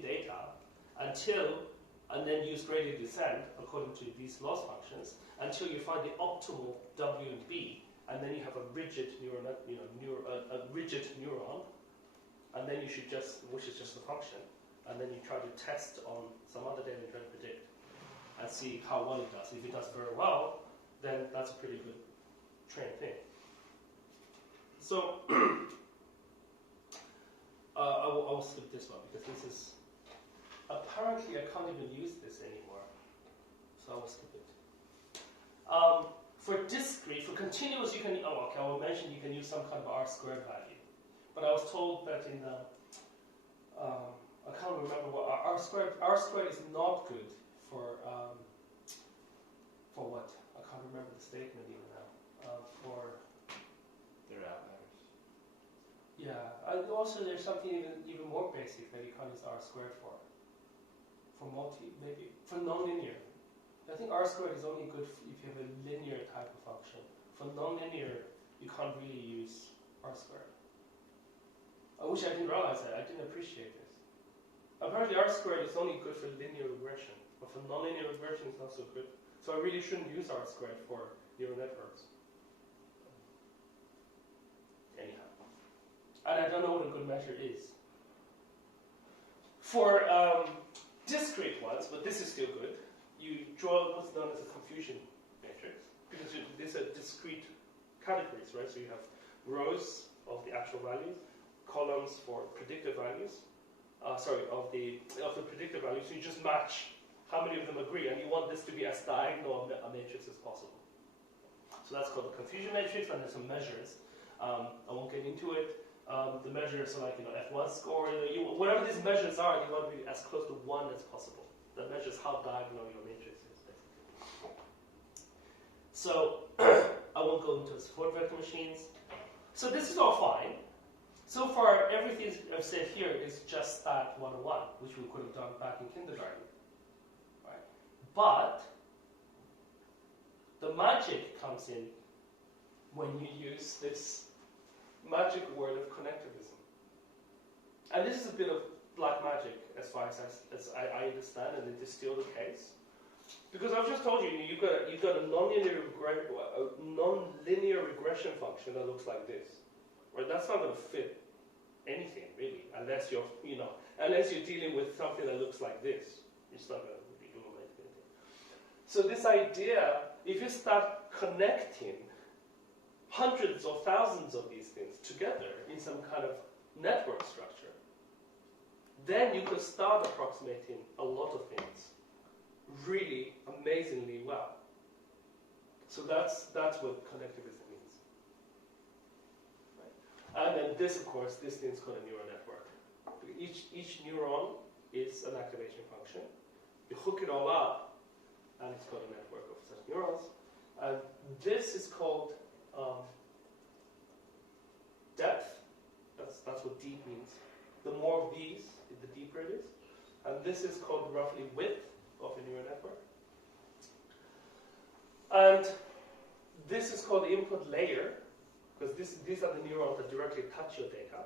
data and then use gradient descent according to these loss functions until you find the optimal W and B, and then you have a rigid neuron, a rigid neuron, and then you should which is just the function, and then you try to test on some other data and try to predict and see how well it does. If it does very well, then that's a pretty good trained thing. So I will skip this one because this is apparently I can't even use this anymore. So I will skip it. For discrete, for continuous, you can. I will mention you can use some kind of R squared value. But I was told that in I can't remember what R squared is not good for what? I can't remember the statement even now. For They're outliers. yeah, and also there's something even more basic that you can't use R squared for. For maybe for nonlinear. I think R squared is only good if you have a linear type of function. For nonlinear, you can't really use R squared. I wish I didn't realize that. I didn't appreciate this. Apparently R squared is only good for linear regression, but for nonlinear regression it's not so good. So I really shouldn't use R squared for neural networks. Anyhow. And I don't know what a good measure is. For discrete ones, but this is still good, you draw what's known as a confusion matrix, because these are discrete categories, right? So you have rows of the actual values, columns for predicted values, of the predicted values, so you just match how many of them agree, and you want this to be as diagonal a matrix as possible. So that's called the confusion matrix, and there's some measures. I won't get into it. The measures are like F1 score, whatever these measures are, you want to be as close to 1 as possible. That measures how diagonal your matrix is, basically. So I won't go into support vector machines. So this is all fine. So far, everything I've said here is just Stat 101, which we could have done back in kindergarten. Right? But the magic comes in when you use this magic word of connectivism. And this is a bit of black magic as far as I understand, and it is still the case. Because I've just told you, you've got a nonlinear regression function that looks like this. Right? That's not going to fit anything really, unless you're dealing with something that looks like this. It's not going to be doing anything. So this idea, if you start connecting hundreds or thousands of these things together in some kind of network structure, then you could start approximating a lot of things really amazingly well. So that's what connectivism means. Right? And then this, of course, this thing's called a neural network. Each neuron is an activation function. You hook it all up, and it's called a network of such neurons. And this is called depth. That's what deep means. The more of these, the deeper it is. And this is called roughly width of a neural network. And this is called the input layer, because these are the neurons that directly touch your data.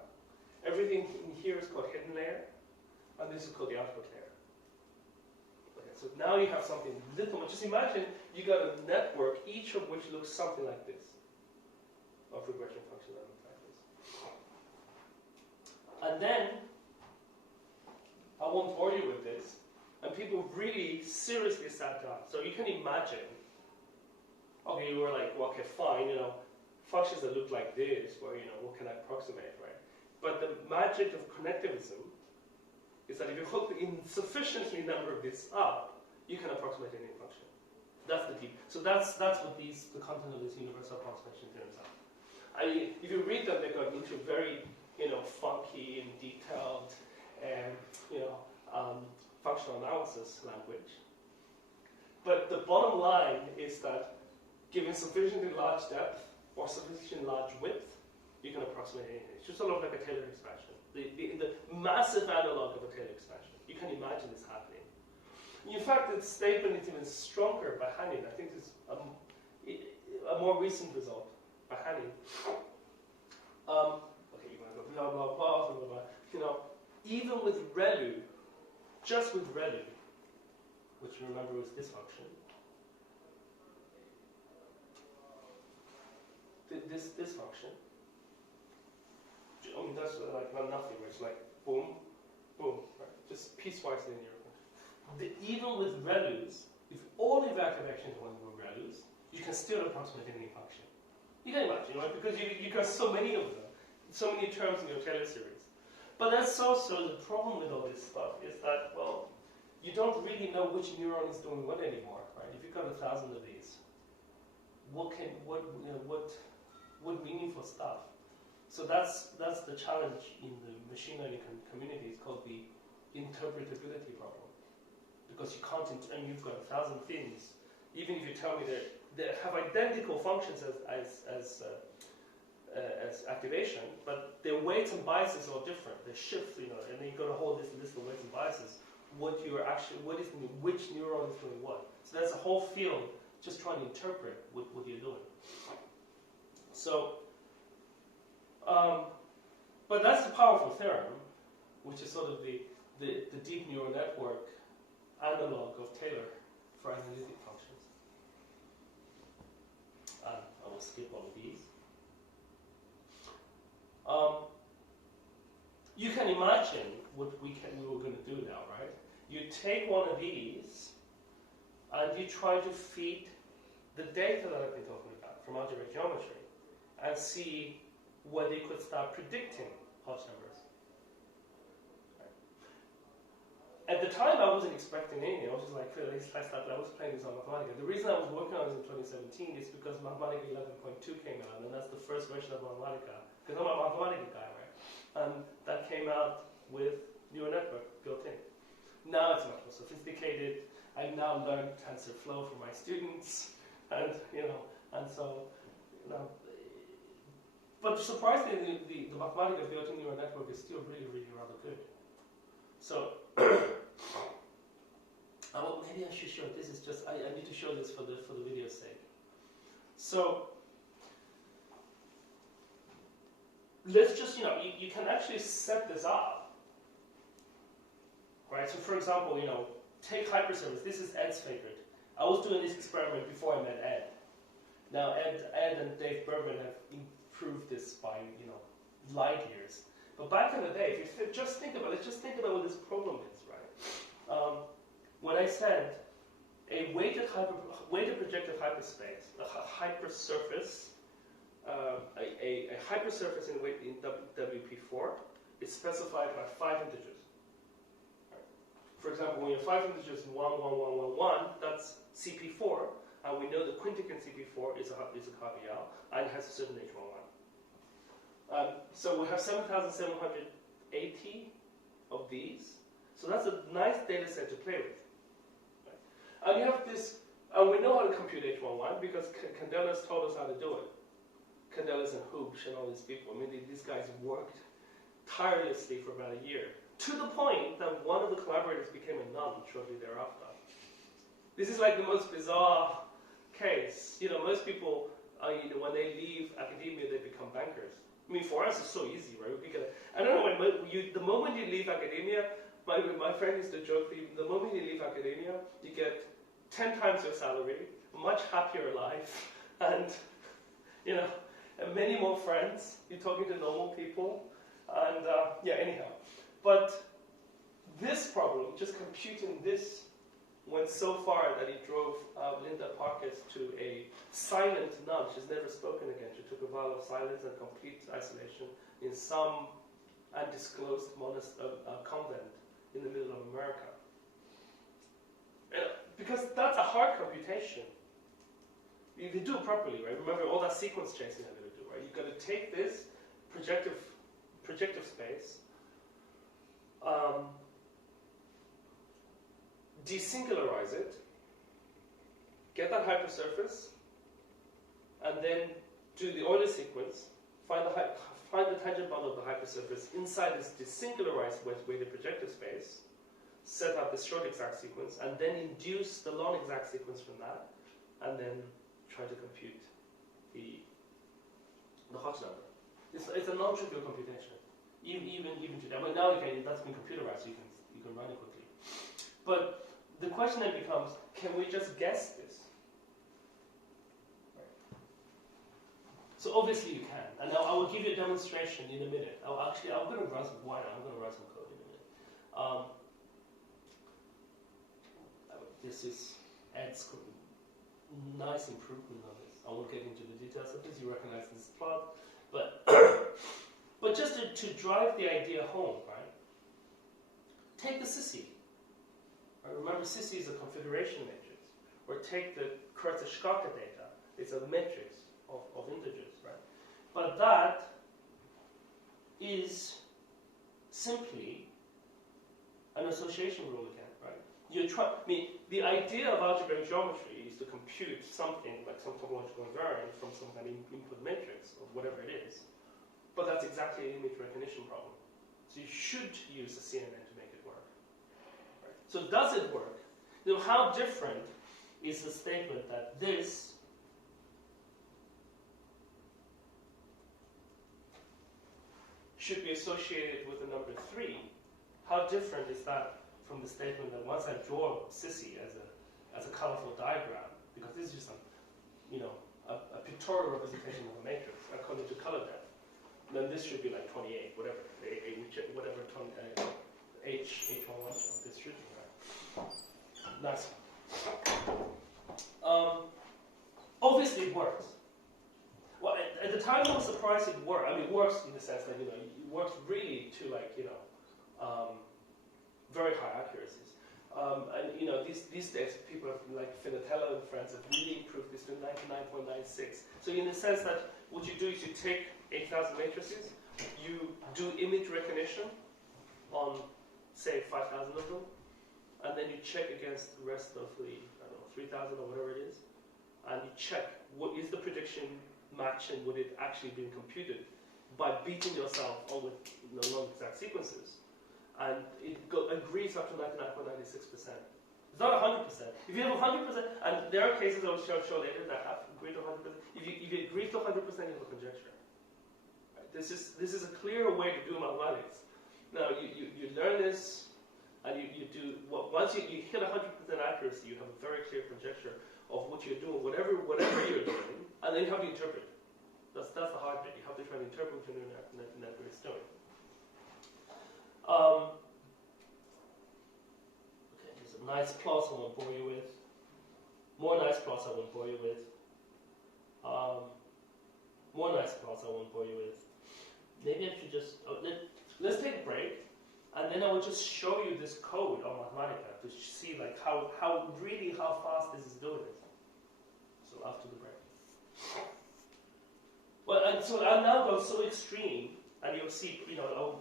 Everything in here is called hidden layer, and this is called the output layer. Okay, So now you have something little more. Just imagine you got a network, each of which looks something like this, of regression functions and factors. And then, I won't bore you with this, and people really seriously sat down. So you can imagine, okay, you were like, well, okay, fine, functions that look like this, well, what can I approximate, right? But the magic of connectivism is that if you hook in sufficiently number of bits up, you can approximate any function. That's the key. So that's what the content of this universal approximation theorems are. If you read them, they go into very funky and detailed functional analysis language. But the bottom line is that given sufficiently large depth or sufficiently large width, you can approximate anything. It's just sort of like a Taylor expansion. The massive analog of a Taylor expansion. You can imagine this happening. In fact, the statement is even stronger by Hanning. I think this is a more recent result by Hanning. Okay, you're going to go blah, blah, blah, blah, blah, blah. Even with ReLU, just with ReLU, which remember was this function, this function, I mean, that's like nothing, where it's like boom, boom, right? Just piecewise linear. Even with ReLUs, if all the vector actions were ReLUs, you can still approximate any function. You can imagine, right? Because you got so many of them, so many terms in your Taylor series. But that's also the problem with all this stuff, is that, well, you don't really know which neuron is doing what anymore, right? If you've got 1,000 of these, what meaningful stuff? So that's the challenge in the machine learning community. It's called the interpretability problem, because you can't, and you've got 1,000 things. Even if you tell me that they have identical functions as activation, but their weights and biases are different. They shift, and then you've got to hold this list of weights and biases. Which neuron is doing what? So there's a whole field just trying to interpret what you're doing. So, but that's the powerful theorem, which is sort of the deep neural network analog of Taylor for analytic functions. I will skip all of these. You can imagine what we were going to do now, right? You take one of these and you try to feed the data that I've been talking about from algebraic geometry and see whether you could start predicting Hodge numbers. Right. At the time, I wasn't expecting anything. I was just like, I was playing this on Mathematica. The reason I was working on this in 2017 is because Mathematica 11.2 came out, and that's the first version of Mathematica. Because I'm a Mathematica guy, right? And that came out with neural network built in. Now it's much more sophisticated. I've now learned Tensorflow for my students, and so. But surprisingly, the Mathematica built-in neural network is still really, really rather good. So, maybe I should show it. This is just, I need to show this for the video's sake. So, let's just, you can actually set this up. Right? So, for example, take hyperservice. This is Ed's favorite. I was doing this experiment before I met Ed. Now, Ed and Dave Bourbon have improved this by, light years. But back in the day, if you just think about it, just think about what this problem is, right? When I said a weighted projective hyperspace, a hypersurface, a hypersurface in WP4 is specified by 5 integers. Right? For example, when you have 5 integers 1, 1, 1, 1, 1, that's CP4, and we know the quinticant CP4 is a Calabi Yau and has a certain H11. So we have 7,780 of these. So that's a nice data set to play with. Right? And you have this, and we know how to compute H11 because Candelas told us how to do it. Candelas and Hoops and all these people. I mean, these guys worked tirelessly for about a year, to the point that one of the collaborators became a nun shortly thereafter. This is like the most bizarre case. Most people, when they leave academia, they become bankers. I mean, for us, it's so easy, right? I don't know, the moment you leave academia, my friend used to joke, the moment you leave academia, you get 10 times your salary, a much happier life, and, you know, and many more friends. You're talking to normal people, and yeah, anyhow. But this problem, just computing this, went so far that it drove Linda Parkes to a silent nun. She's never spoken again. She took a vow of silence and complete isolation in some undisclosed convent in the middle of America. Because that's a hard computation. If you do it properly, right? Remember all that sequence chasing I'm going to do, right? You've got to take this projective space, desingularize it, get that hypersurface, and then do the Euler sequence, find the tangent bundle of the hypersurface inside this desingularized weighted projective space, set up this short exact sequence, and then induce the long exact sequence from that, and then try to compute the Hodge number. It's a non-trivial computation. Even today. But now that's been computerized, so you can run it quickly. But the question then becomes, can we just guess this? Right. So obviously you can. And now I will give you a demonstration in a minute. I'm going to run some code in a minute. This is Ed's nice improvement on this. I won't get into the details of this. You recognize this plot. But just to drive the idea home, right? Take the Sissy. Right? Remember, Sissy is a configuration matrix. Or take the Kurtzschacher data. It's a matrix of integers, right? But that is simply an association rule again, right? The idea of algebraic geometry is to compute something like some topological invariant from some kind of input matrix or whatever it is. But that's exactly an image recognition problem. So you should use a CNN to make it work. Right? So does it work? Now, how different is the statement that this should be associated with the number 3? How different is that from the statement that once I draw Sissy as a colorful diagram, because this is just a pictorial representation of a matrix according to color depth, then this should be like 28, whatever H11 of this should be, right? Nice. Obviously it works. Well, at the time I was surprised it worked. I mean, it works in the sense that it works really to very high accuracies. And these days people like Finatello and friends have really improved this to 99.96. So in the sense that what you do is you take 8,000 matrices, you do image recognition on say 5,000 of them, and then you check against the rest of the 3,000 or whatever it is, and you check what is the prediction match and would it actually been computed by beating yourself on with non-exact sequences. And it agrees up to 99.96%. It's not 100%. If you have 100%, and there are cases I will show later that have agreed to 100%. If you agree to 100%, you have a conjecture. Right? This is a clearer way to do mathematics. Now you learn this, and you do once you hit 100% accuracy, you have a very clear conjecture of what you're doing, whatever you're doing, and then you have to interpret. That's the hard bit. You have to try to interpret what your network is doing. Okay, there's a nice plots I won't bore you with. More nice plots I won't bore you with. More nice plots I won't bore you with. Maybe I should just let's take a break, and then I will just show you this code on Mathematica to see like how fast this is doing it. So after the break. Well, and so I'll now go so extreme. And you'll see,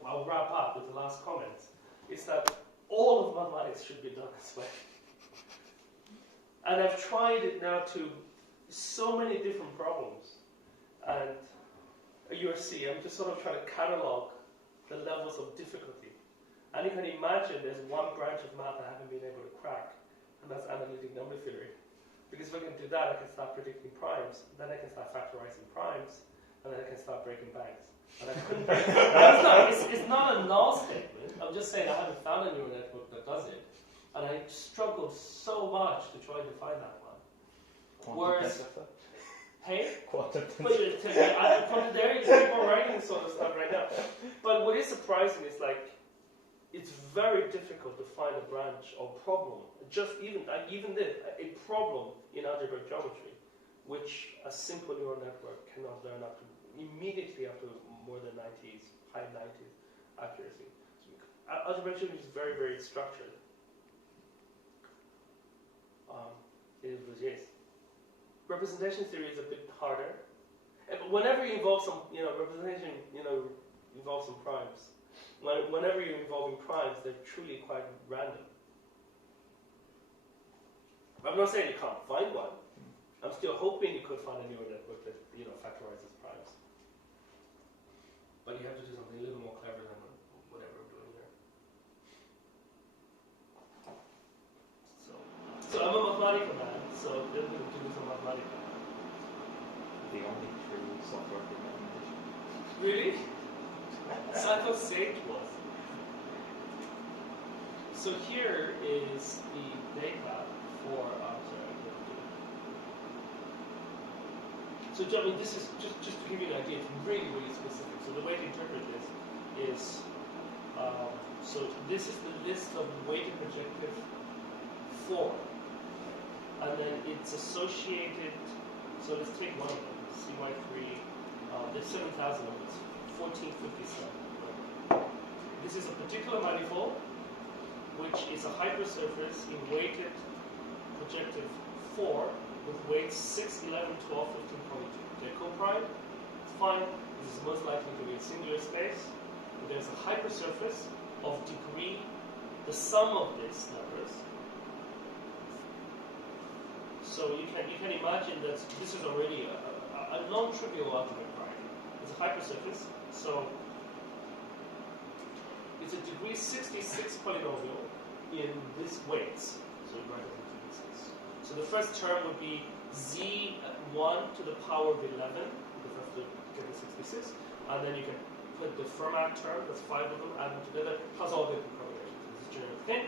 I'll wrap up with the last comment, is that all of mathematics should be done this way. And I've tried it now to so many different problems. And you'll see, I'm just sort of trying to catalog the levels of difficulty. And you can imagine there's one branch of math I haven't been able to crack, and that's analytic number theory. Because if I can do that, I can start predicting primes, then I can start factorizing primes, and then I can start breaking banks. And I couldn't. It's not a null statement. I'm just just saying I haven't found a neural network that does it, and I struggled so much to try to find that one. Whereas, hey, Quantum but there is people writing this sort of stuff right now. But what is surprising is like, it's very difficult to find a branch or problem, just even this, a problem in algebraic geometry, which a simple neural network cannot learn up to immediately up to more than 90s, high 90s accuracy. Algebraic geometry is very, very structured. It is. Representation theory is a bit harder. But whenever you involve some, representation, involves some primes. Whenever you're involving primes, they're truly quite random. I'm not saying you can't find one. I'm still hoping you could find a neural network that, factorizes primes. But you have to do something a little more clever than whatever I'm doing here. So I'm a mathematical man, so they're going to do some mathematical. The only true software implementation. Really? So I thought Sage was. So here is the data for. So I mean, this is just to give you an idea. It's really, really specific. So the way to interpret this is. So this is the list of weighted projective 4, and then it's associated. So let's take one of them. CY3. There's 7,000 of it. 1457. This is a particular manifold, which is a hypersurface in weighted projective 4 with weights 6, 11, 12, 15, 22. They're coprime. It's fine. This is most likely to be a singular space. But there's a hypersurface of degree, the sum of these numbers. So you can imagine that this is already a non-trivial algebraic variety. It's a hypersurface. So it's a degree 66 polynomial in this weights. So you write it into pieces. So the first term would be z1 to the power of 11, because that's to get the 66. And then you can put the Fermat term, that's 5 of them, add them together, plus all the combinations. This is generic thing.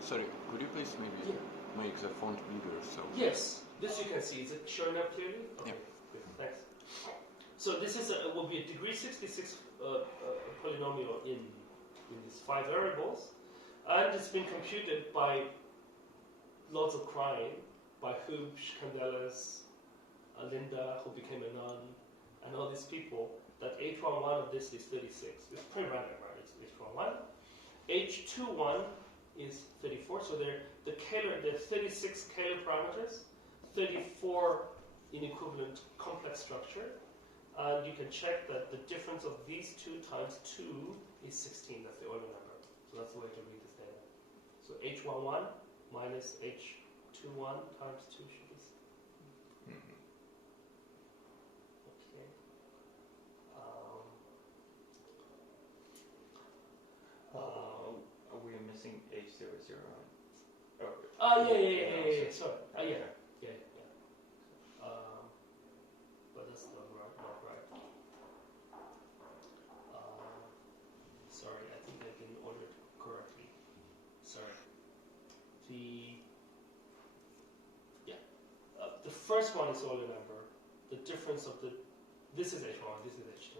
Sorry, could you please maybe make the font bigger? So yes, this you can see. Is it showing up clearly? Okay, good, thanks. So this is will be a degree 66 polynomial in these 5 variables, and it's been computed by lots of crying, by Hoops, Candelas, Linda, who became a nun, and all these people, that H11 of this is 36. It's pretty random, right? It's H11. H21 is 34, so they're 36 Kähler parameters, 34 in equivalent complex structure, and you can check that the difference of these two times 2 is 16. That's the Euler number. So that's the way to read this data. So H11 minus H21 times 2 should be. Okay. We are missing H00. Yeah. Sorry. Yeah. But that's not right. Sorry, I think I didn't order it correctly. Sorry. The first one is Euler number. The difference of this is H1, this is H2.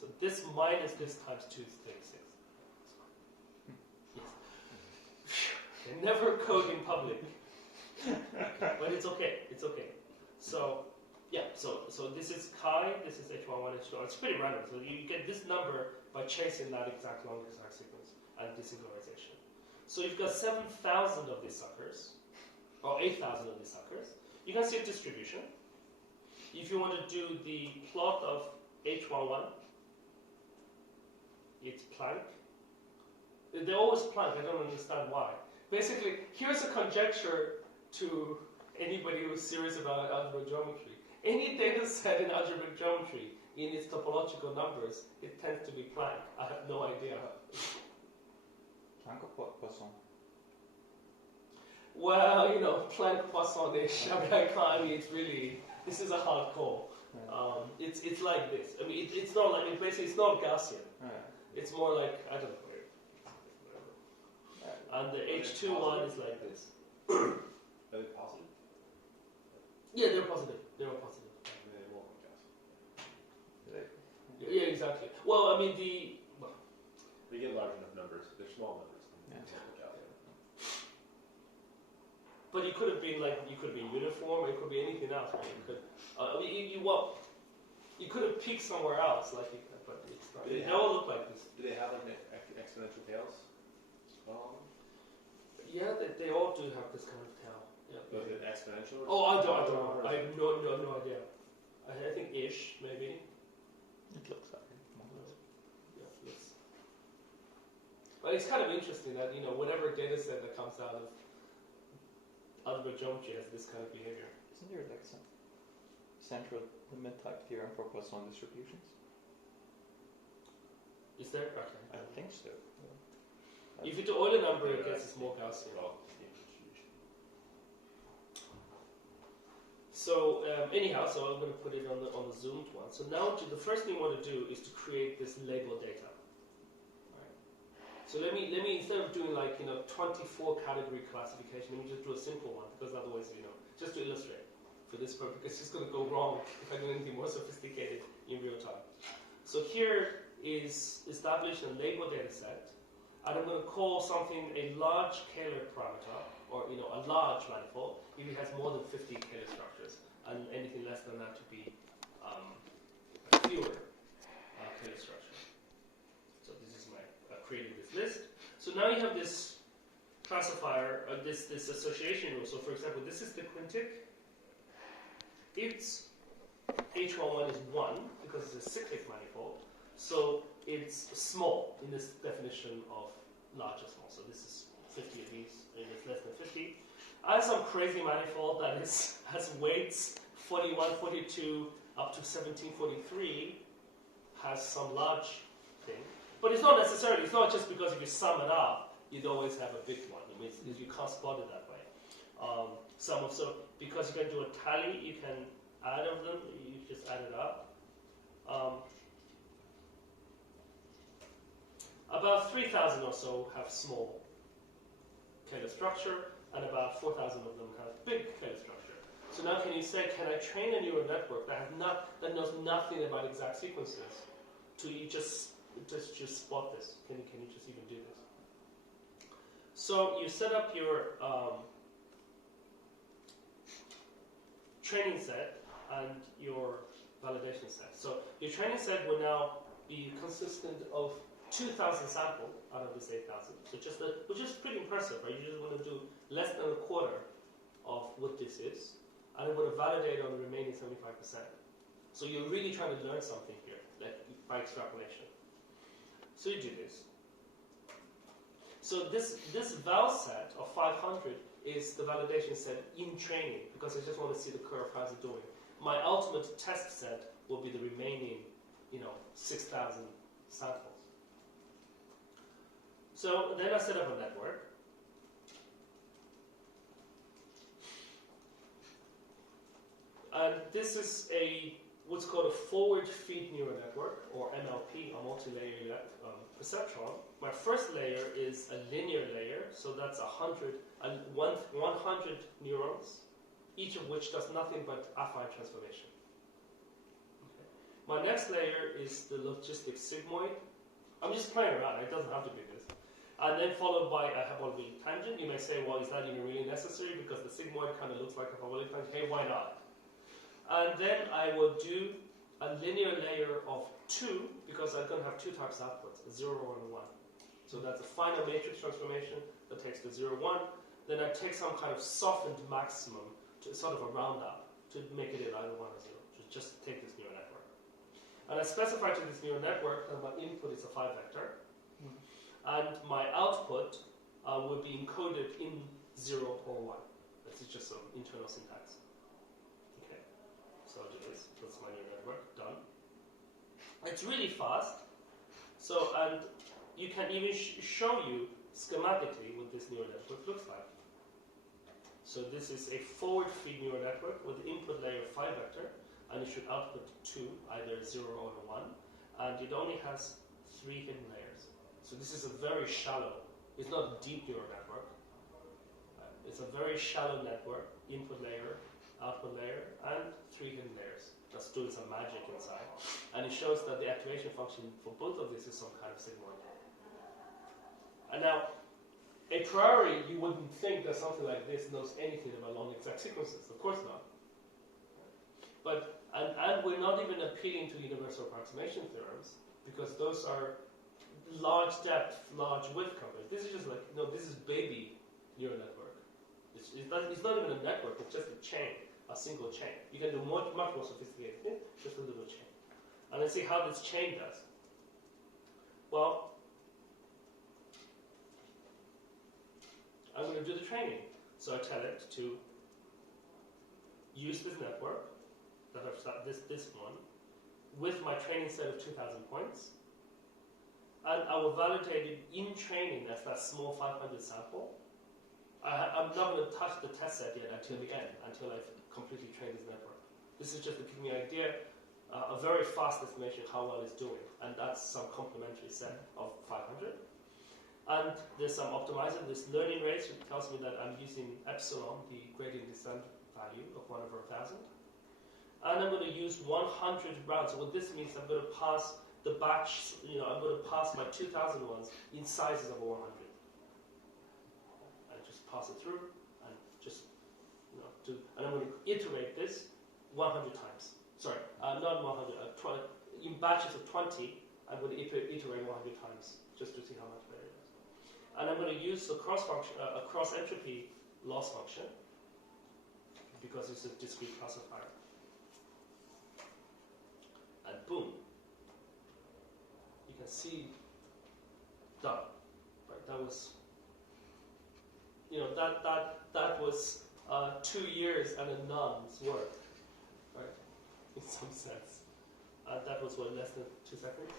So this minus this times 2 is 36. Yes. They never code in public. But it's okay. So this is chi, this is H11, H2. It's pretty random. So you get this number by chasing that exact long exact sequence and desingularization. So you've got 7,000 of these suckers, or 8,000 of these suckers. You can see a distribution. If you want to do the plot of H11, it's Planck. They're always Planck. I don't understand why. Basically, here's a conjecture to anybody who's serious about algebraic geometry. Any data set in algebraic geometry in its topological numbers, it tends to be Planck. I have no idea. Planck or Poisson? Well, Planck, Poisson-ish. I mean, it's really, this is a hard call. It's like this. I mean, it's not like, basically, it's not Gaussian. Oh, yeah. It's more like, I don't know, whatever. And the H2 one is like this. Are they positive? Yeah, they're positive. They're all positive. They won't, I guess. Yeah, exactly. Well, I mean, They get large enough numbers. They're small numbers. Yeah. but it could have been uniform. It could be anything else, right? It could, I mean, you could have picked somewhere else, but it's not. They all look like this. Do they have like exponential tails? Yeah, they all do have this kind of tail. Yeah. Is it exponential? Oh, I don't know. I have no idea. I think ish, maybe. It looks like it. Yeah, yes. But it's kind of interesting that, whatever data set that comes out of algebraic geometry has this kind of behavior. Isn't there like some central limit type theorem for Poisson distributions? Is there? Okay. I think so. If you do Euler number, it gets a more Gaussian. So anyhow, I'm going to put it on the zoomed one. So now the first thing we want to do is to create this label data. Right. So let me instead of doing 24 category classification, let me just do a simple one, because otherwise, just to illustrate for this purpose, it's just going to go wrong if I do anything more sophisticated in real time. So here is established a label data set, and I'm going to call something a large Kähler parameter, or a large manifold, if it has more than 50 Kähler structures, and anything less than that to be fewer Kähler structures. So this is my creating this list. So now you have this classifier, this association rule. So for example, this is the quintic. Its H11 is 1 because it's a cyclic manifold. So it's small in this definition of large or small. So this is 50 of these, and it's less than 50. I have some crazy manifold that has weights 41, 42, up to 1743, has some large thing. But it's not just because if you sum it up, you'd always have a big one. It means you can't spot it that way. Because you can do a tally, you can add of them, you just add it up. About 3,000 or so have small Kähler structure, and about 4,000 of them have big Kähler structure. So now can I train a neural network that knows nothing about exact sequences to just spot this? Can you just even do this? So you set up your training set and your validation set. So your training set will now be consistent of 2,000 samples out of this 8,000. So which is pretty impressive, right? You just want to do less than a quarter of what this is, and it would validate on the remaining 75%. So you're really trying to learn something here, like by extrapolation. So you do this. So this val set of 500 is the validation set in training, because I just want to see the curve, how's it doing. My ultimate test set will be the remaining, 6,000 samples. So then I set up a network. And this is what's called a forward feed neural network, or MLP, a multi-layer perceptron. My first layer is a linear layer, so that's 100 neurons, each of which does nothing but affine transformation. Okay. My next layer is the logistic sigmoid. I'm just playing around, it doesn't have to be this. And then followed by a hyperbolic tangent. You may say, well, is that even really necessary? Because the sigmoid kind of looks like a hyperbolic tangent. Hey, why not? And then I will do a linear layer of 2, because I'm going to have 2 types of outputs, a 0 and a 1. So that's a final matrix transformation that takes the 0, 1. Then I take some kind of softened maximum to sort of a roundup to make it either 1 or 0. Just take this neural network. And I specify to this neural network that my input is a 5-vector. And my output will be encoded in 0 or 1. This is just some internal syntax. Okay, so I'll do this. That's my neural network, done. It's really fast. So, and you can even show you schematically what this neural network looks like. So this is a forward feed neural network with the input layer 5-vector, and it should output 2, either 0 or 1. And it only has 3 hidden layers. So this is a very shallow, it's not a deep neural network. It's a very shallow network, input layer, output layer, and 3 hidden layers. That's doing some magic inside. And it shows that the activation function for both of these is some kind of sigmoid. And now, a priori, you wouldn't think that something like this knows anything about long exact sequences. Of course not. But, and we're not even appealing to universal approximation theorems, because those are large depth, large width coverage. This is just like, no, this is baby neural network. It's not even a network, it's just a chain, a single chain. You can do much more sophisticated thing, just a little chain. And let's see how this chain does. Well, I'm going to do the training. So I tell it to use this network, that I've started, this one, with my training set of 2,000 points. And I will validate it in training as that small 500 sample. I'm not going to touch the test set yet until the end, until I've completely trained this network. This is just to give me an idea, a very fast estimation of how well it's doing. And that's some complementary set of 500. And there's some optimizer, this learning rate, which tells me that I'm using epsilon, the gradient descent value of 1 over 1,000. And I'm going to use 100 rounds. So what this means, I'm going to pass the batch, I'm going to pass my 2,000 ones in sizes of 100. Pass it through, and just, and I'm going to iterate this 100 times. Sorry, not 100, in batches of 20, I'm going to iterate 100 times, just to see how much better it is. And I'm going to use the cross entropy loss function, because it's a discrete classifier. And boom, you can see, done. Right, that was. That was 2 years and a non's work, right? In some sense. That was less than 2 seconds.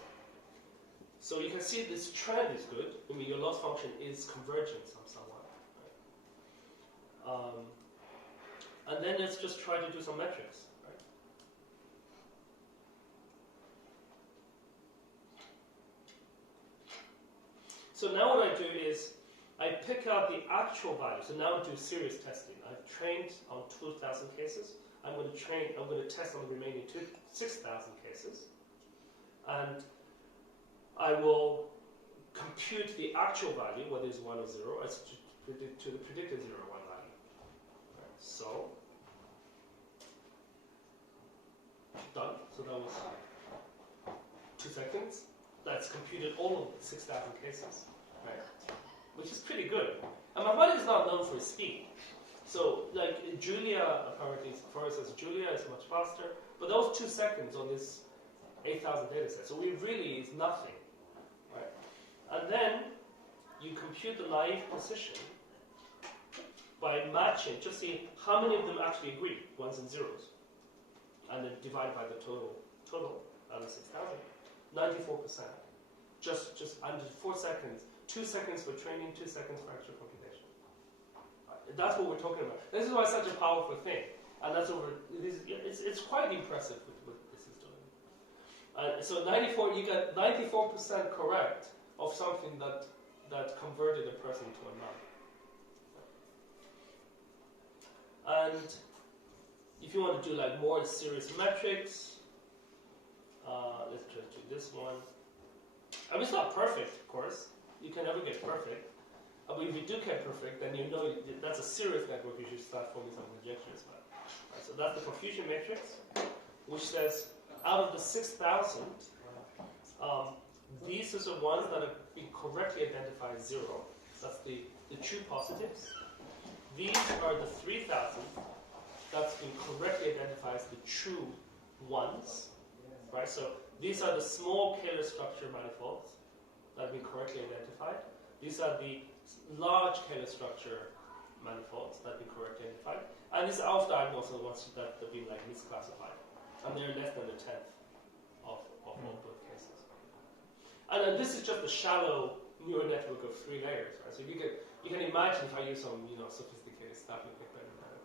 So you can see this trend is good. I mean, your loss function is convergent somewhat, right? And then let's just try to do some metrics, right? So now what I do is I pick out the actual value. So now I do serious testing. I've trained on 2,000 cases. I'm going to test on the remaining 6,000 cases. And I will compute the actual value, whether it's 1 or 0, as to the predicted 0 or 1 value. Right. So, done. So that was 2 seconds. That's computed all of the 6,000 cases. Right. Which is pretty good. And mathematics is not known for its speed. So, like Julia, apparently, for instance, Julia is much faster, but that was 2 seconds on this 8,000 data set. So it really is nothing, right? And then you compute the naive position by matching, just see how many of them actually agree, ones and zeros, and then divide by the total out of 6,000. 94%. Just under 4 seconds. 2 seconds for training, 2 seconds for actual computation. That's what we're talking about. This is why it's such a powerful thing, and that's it's quite impressive what this is doing. So 94, you get 94% correct of something that converted a person to a none. And if you want to do like more serious metrics, let's just do this one. I mean, it's not perfect, of course. You can never get perfect. But if you do get perfect, then you know that's a serious network. You should start forming some conjectures. Right, so that's the confusion matrix, which says out of the 6,000, these are the ones that have been correctly identified as 0. That's the true positives. These are the 3,000 that's been correctly identified as the true ones. Right. So these are the small Kähler structure manifolds that have been correctly identified. These are the large Kähler structure manifolds that have been correctly identified. And these off-diagonal are the ones that have been like misclassified. And they're less than a tenth of all both cases. And then this is just a shallow neural network of 3 layers. Right? So you can imagine if I use some sophisticated stuff, you get better and better.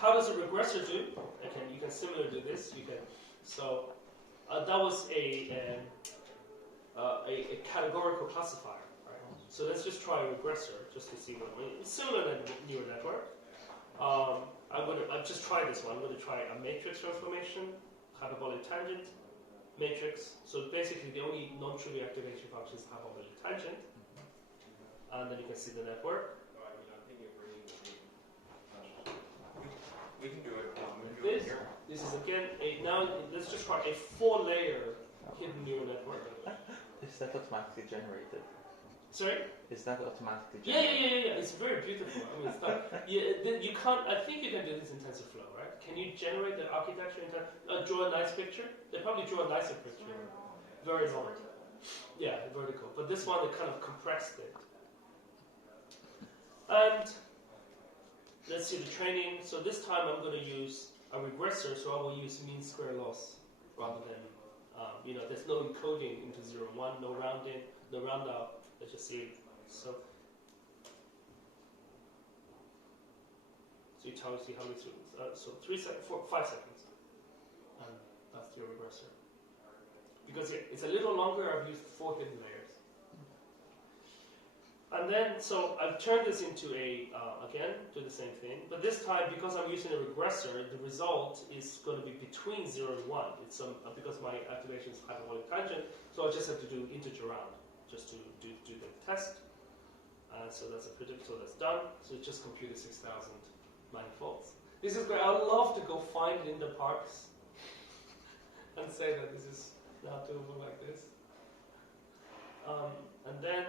How does a regressor do? You can similarly do this. that was a categorical classifier. Right? So let's just try a regressor just to see what it's similar to neural network. I've just tried this one. I'm going to try a matrix transformation, hyperbolic tangent, matrix. So basically, the only non-trivial activation function is hyperbolic tangent, and then you can see the network. We can do it. This is again now. Let's just try a 4-layer hidden neural network. Is that automatically generated? Sorry? Is that automatically Yeah. generated? It's very beautiful. I mean, it's not, you can't. I think you can do this in Tensorflow, right? Can you generate the architecture in draw a nice picture? They probably draw a nicer picture. Very long. Yeah, vertical. But this one, they kind of compressed it. And let's see the training. So this time I'm going to use a regressor, so I will use mean square loss rather than, there's no encoding into 0, 1, no rounding, no round out. Let's just see. So you tell us how many students. So 5 seconds. And that's your regressor. Because it's a little longer, I've used 4 hidden layers. And then, so I've turned this into again, do the same thing. But this time, because I'm using a regressor, the result is going to be between 0 and 1. It's because my activation is hyperbolic tangent, so I just have to do integer round, just to do the test. So that's a predict, so that's done. So it just computed 6,000 manifolds. This is great. I would love to go find Linda Parks and say that this is not doable like this. And then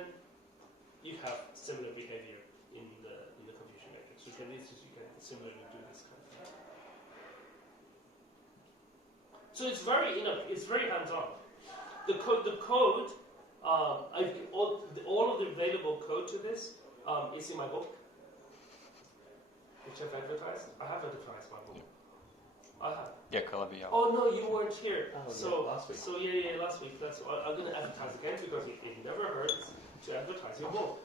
you have similar behavior in the confusion matrix. You can similarly do this kind of thing. So it's very hands-on. The code. All of the available code to this is in my book, which I've advertised. I have advertised my book. I have. Yeah, Calabi Yau. Oh no, you weren't here. Last week. So last week. I'm going to advertise again because it never hurts to advertise your book,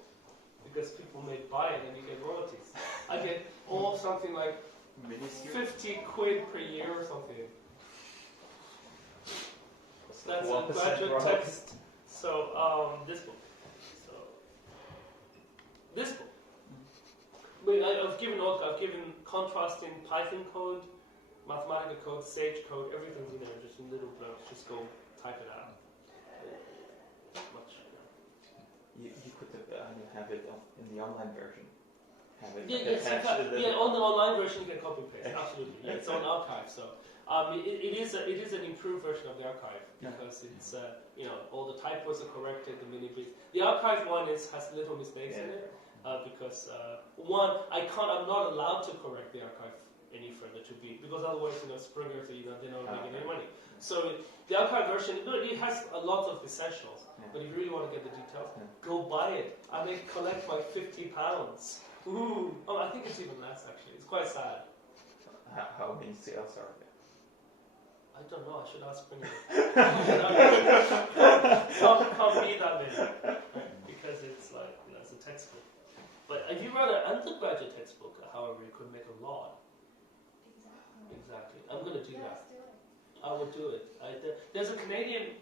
because people may buy it and you get royalties. I get something like 50 quid per year or something. That's a graduate text. So this book. I've given contrasting Python code, mathematical code, Sage code, everything's in there, just in little blocks. Just go type it out. You could have it in the online version. Have it on the online version you can copy and paste. Absolutely, yeah, it's on archive. So it is an improved version of the archive because it's all the typos are corrected, the mini bits. The archive one has little mistakes in it because I'm not allowed to correct the archive any further because otherwise Springer they're not making any money. So the archive version it has a lot of essentials. But if you really want to get the details, go buy it. I may collect my £50. Ooh! Oh, I think it's even less actually. It's quite sad. How many sales are there? I don't know. I should ask Springer. Can't be that many, because it's like it's a textbook. But if you write an undergraduate textbook, however, you could make a lot. Exactly. I'm going to do that. I will do it. There's a Canadian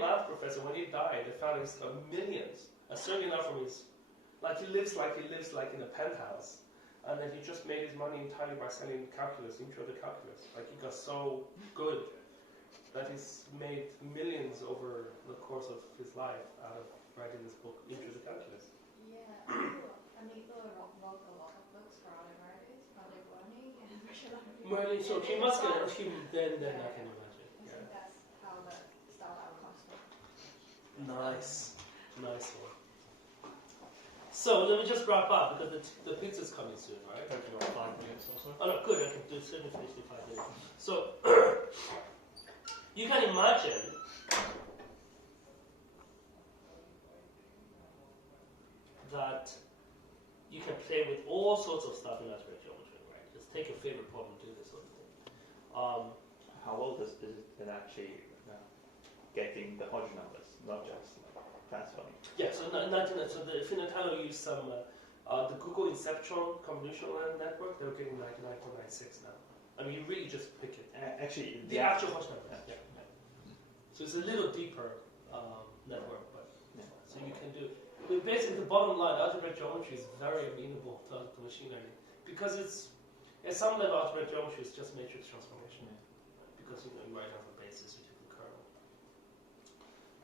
math professor. When he died, they found he's got millions. Certainly not from his. He lives like in a penthouse, and then he just made his money entirely by selling calculus, intro to calculus. He got so good that he's made millions over the course of his life out of writing this book, Intro to Calculus. Yeah, and he wrote a lot of books for other varieties, probably learning and machine learning. Merlin, so he must get a then I can imagine. I think that's how the style comes from. Nice one. So let me just wrap up because the pizza's coming soon, right? Hopefully about 5 minutes or so. Oh no, good. I can do certainly finish in 5 minutes. So you can imagine that you can play with all sorts of stuff in algebraic geometry, right? Just take your favorite problem, do this sort of thing. How old is it actually getting the Hodge numbers, not just transforming? Yeah, so the Finatello used some the Google Inceptron convolutional network. They're getting 99.96 now. I mean, you really just pick it. Actually, the actual Hodge numbers. Yeah. So it's a little deeper network, but Yeah. so you can do. But basically, the bottom line, algebraic geometry is very amenable to machine learning because it's at some level algebraic geometry is just matrix transformation. Because you write on the basis of the kernel.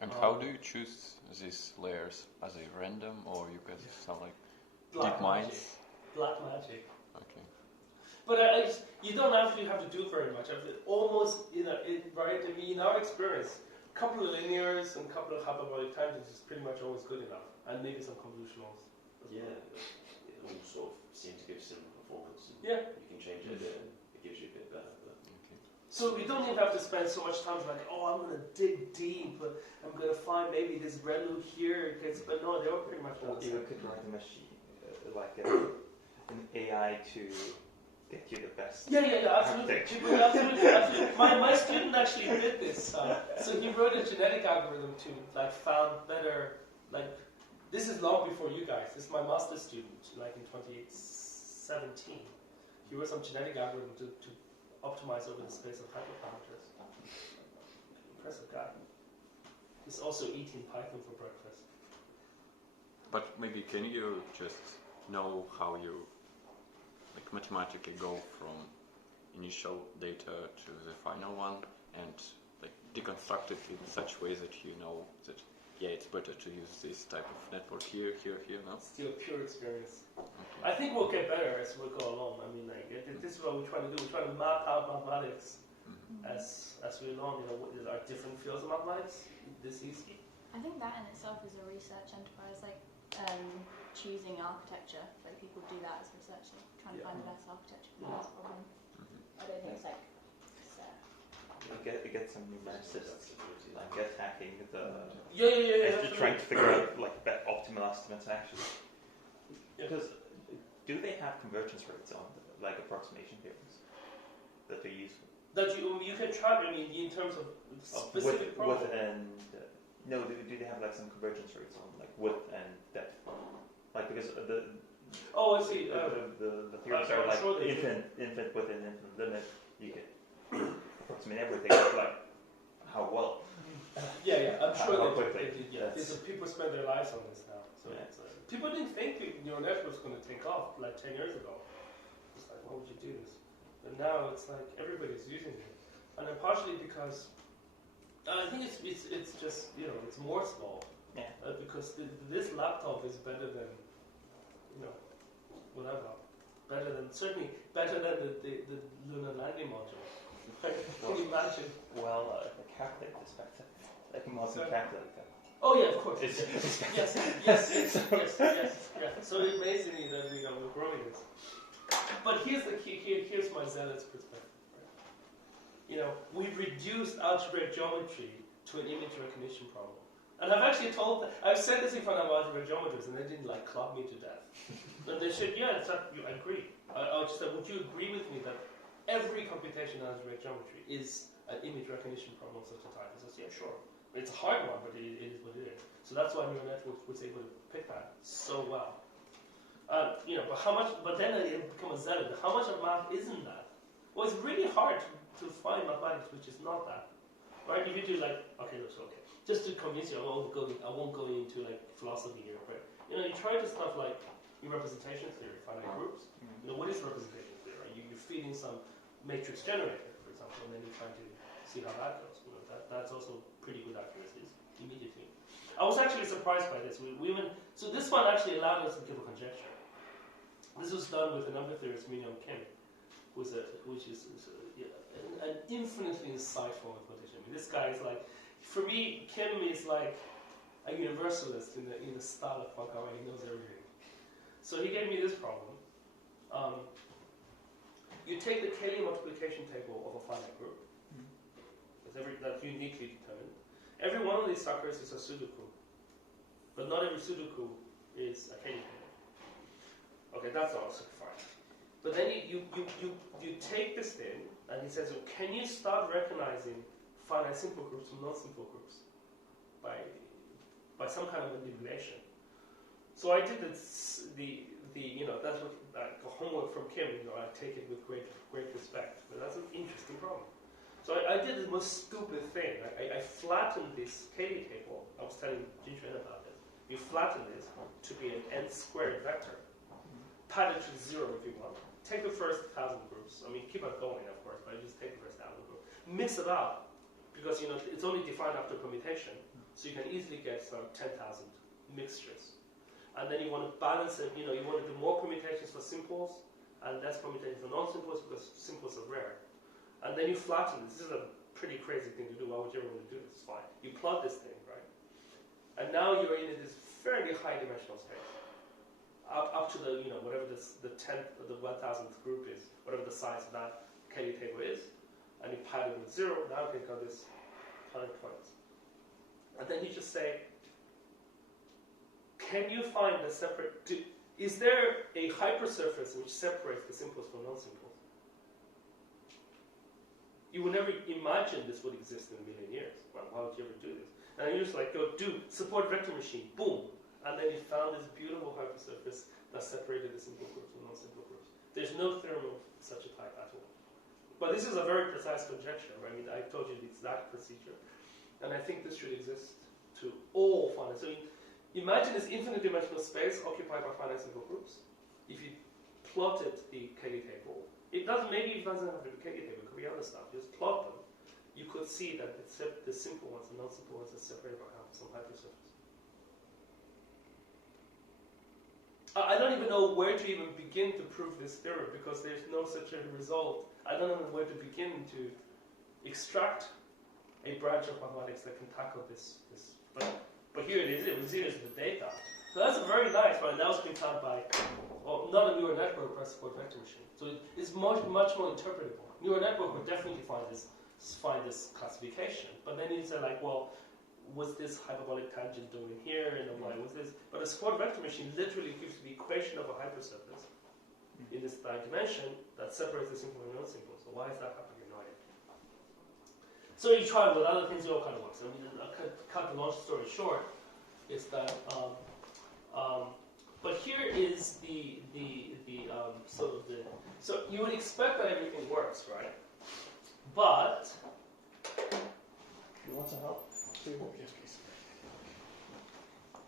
And how do you choose these layers? Are they random, or you guys some like deep minds? Black magic. Okay. But you don't actually have to do very much. Almost, right? I mean, in our experience, a couple of linears and a couple of hyperbolic tangents is pretty much always good enough, and maybe some convolutionals. Yeah, it all sort of seems to give similar performance. And Yeah. you can change it, and it gives you a bit better. But So we don't even have to spend so much time like, I'm going to dig deep, I'm going to find maybe this ReLU here, but no, they were pretty much all the You same. could write a machine, an AI to get you the best. Yeah, absolutely. Absolutely. My student actually did this. So he wrote a genetic algorithm to found better, this is long before you guys. This is my master's student, in 2017. He wrote some genetic algorithm to optimize over the space of hyperparameters. Impressive guy. He's also eating Python for breakfast. But maybe can you just know how you mathematically go from initial data to the final one and deconstruct it in such way that you know that it's better to use this type of network here, no? Still pure experience. Okay. I think we'll get better as we go along. I mean, this is what we're trying to do. We're trying to map out mathematics as we learn. There are different fields of mathematics. This easy. I think that in itself is a research enterprise, choosing architecture. People do that as research, trying to find the best architecture for this problem. I don't think it's You get some numernicists attacking the. Trying to figure out optimal estimates actually. Because do they have convergence rates on approximation theorems that they use? That you can track. I mean, in terms of specific problems. No, do they have some convergence rates on width and depth? Because the I see. The theorems are infinite within infinite limit. You can approximate everything. How well? I'm sure how they quickly. did. People spend their lives on this now. So people didn't think neural networks were going to take off 10 years ago. It's why would you do this? But now it's everybody's using it, and then partially because I think it's just it's more small. Because this laptop is better than whatever. Certainly better than the lunar landing module. Can you imagine? Well, the calculator is better. A modern calculator. Oh yeah, of course. Yes. So amazingly that we're growing this. But here's the key. Here's my zealot's perspective. Right? We've reduced algebraic geometry to an image recognition problem. And I've said this in front of algebraic geometers, and they didn't club me to death. But they said, I agree. I just said, would you agree with me that every computation in algebraic geometry is an image recognition problem of such a type? I said, yeah, sure. It's a hard one, but it is what it is. So that's why neural network was able to pick that so well. But how much? But then it becomes a zealot. How much of math isn't that? Well, it's really hard to find mathematics which is not that. Right? If you do okay. Just to convince you, I won't go into philosophy here, but you try to stuff in representation theory, finite groups. What is representation theory? Right? You feed in some matrix generator, for example, and then you try to see how that goes. That's also pretty good accuracies immediately. I was actually surprised by this. So this one actually allowed us to give a conjecture. This was done with a number theorist, Min-Young Kim, which is an infinitely insightful mathematician. I mean, this guy is for me, Kim is a universalist in the style of Poincaré. He knows everything. So he gave me this problem. You take the Cayley multiplication table of a finite group. That's uniquely determined. Every one of these suckers is a Sudoku. But not every Sudoku is a Cayley table. Okay, that's also fine. But then you take this thing, and he says, can you start recognizing finite simple groups from non-simple groups by some kind of manipulation? So I did that's what homework from Kim. I take it with great respect. But that's an interesting problem. So I did the most stupid thing. I flatten this Calabi table, I was telling Jinchuan about this, you flatten this to be an n squared vector. Pad it to 0 if you want. Take the first 1,000 groups. I mean, keep on going, of course, but just take the first 1,000 groups. Mix it up, because it's only defined after permutation, so you can easily get some 10,000 mixtures. And then you want to balance it. You want to do more permutations for simples and less permutations for non-simples, because simples are rare. And then you flatten this. This is a pretty crazy thing to do. Why would you ever want to do this? It's fine. You plot this thing, right? And now you're in this fairly high dimensional space. Up to the, whatever the 10th or the 1,000th group is, whatever the size of that Calabi table is, and you pad it with 0, now you can got this 100 points. And then you just say, can you find the separate, is there a hypersurface which separates the simples from non-simples? You would never imagine this would exist in a million years. Well, why would you ever do this? And you just go do support vector machine, boom. And then you found this beautiful hypersurface that separated the simple groups from non-simple groups. There's no theorem of such a type at all. But this is a very precise conjecture. I mean, I told you the exact procedure. And I think this should exist to all finite. So imagine this infinite dimensional space occupied by finite simple groups. If you plotted the Calabi table, maybe it doesn't have to be Calabi table, it could be other stuff. Just plot them. You could see that the simple ones and non-simple ones are separated by some hypersurface. I don't even know where to even begin to prove this theorem, because there's no such a result. I don't know where to begin to extract a branch of mathematics that can tackle this. But here it is. Here's the data. So that's a very nice one. That was been found by, not a neural network, but a support vector machine. So it's much more interpretable. Neural network would definitely find this classification. But then you say was this hyperbolic tangent doing here, and why was this? But a support vector machine literally gives you the equation of a hypersurface in this dimension that separates the simple and non-simple. So why is that happening? No idea. So you try it with other things, it all kind of works. I mean, I'll cut the long story short, is that, but here is so you would expect that everything works, right? But, you want some help? Yes, please.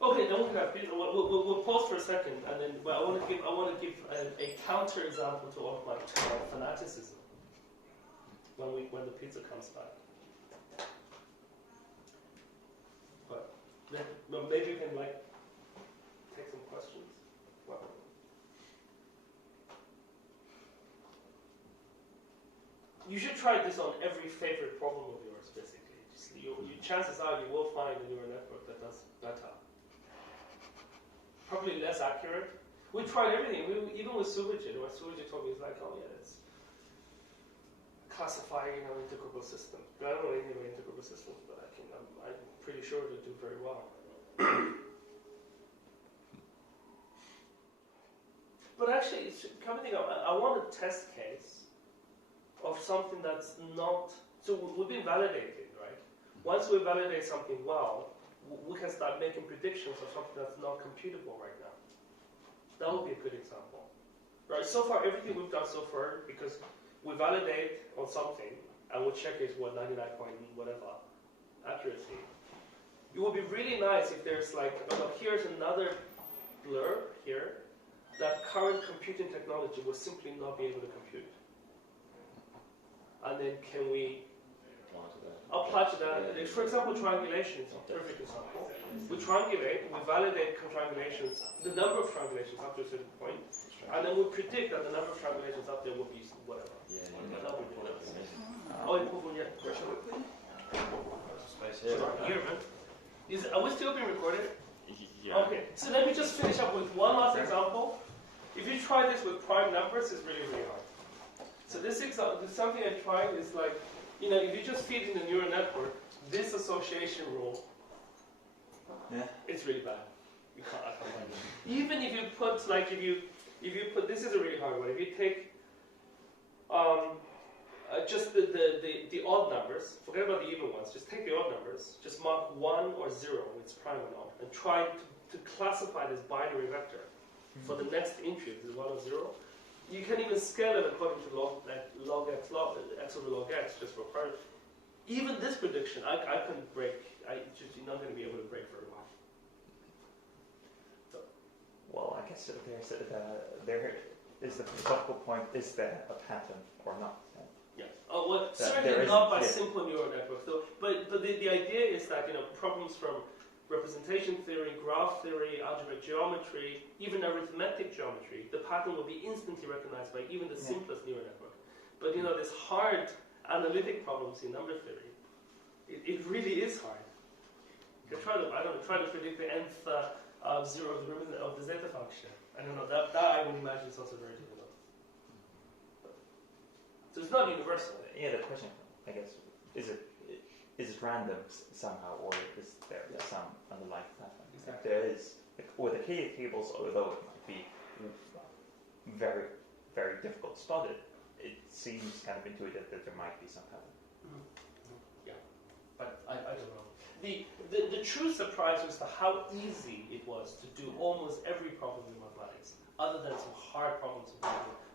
Okay, then we'll pause for a second, and then I want to give a counter example to all of my fanaticism when the pizza comes back. But then, maybe you can take some questions. Well, you should try this on every favorite problem of yours, basically. Chances are you will find a neural network that does better. Probably less accurate. We tried everything, even with Subijit. What Subijit told me is it's classifying integrable systems. But I don't know anything about integrable systems, but I'm pretty sure it'll do very well. But actually, coming to think of, I want a test case of something that's not. So we've been validating, right? Once we validate something well, we can start making predictions of something that's not computable right now. That would be a good example. Right? So far, everything we've done so far, because we validate on something, and we check is 99 point whatever accuracy. It would be really nice if there's here's another blur here that current computing technology will simply not be able to compute. And then can we apply to that? For example, triangulation is a perfect example. We triangulate, we validate triangulations, the number of triangulations up to a certain point, and then we predict that the number of triangulations up there will be whatever. That would be nice. Here, man. Are we still being recorded? Yeah. Okay, so let me just finish up with one last example. If you try this with prime numbers, it's really, really hard. So this example, something I tried is if you just feed in the neural network, this association rule, it's really bad. I can't find it. Even if you put, if you put, this is a really hard one. If you take just the odd numbers, forget about the even ones, just take the odd numbers, just mark 1 or 0, it's prime or not, and try to classify this binary vector for the next entry, this is 1 or 0. You can even scale it according to log x over log x, just for prime. even this prediction, I couldn't break. You're not going to be able to break very well. So. Well, I guess there is the philosophical point: is there a pattern or not? Yeah. Oh, well, certainly not by simple neural networks. So, but the idea is that problems from representation theory, graph theory, algebraic geometry, even arithmetic geometry, the pattern will be instantly recognized by even the simplest neural network. But these hard analytic problems in number theory, it really is hard. You can try to predict the nth zero of the zeta function. I don't know, that I would imagine is also very difficult. So it's not universal. Yeah, the question, I guess, is it random somehow, or is there some underlying pattern? Exactly. There is, or the K tables, although it might be very, very difficult to spot it seems kind of intuitive that there might be some pattern. Yeah, but I don't know. The true surprise was how easy it was to do almost every problem in mathematics, other than some hard problems with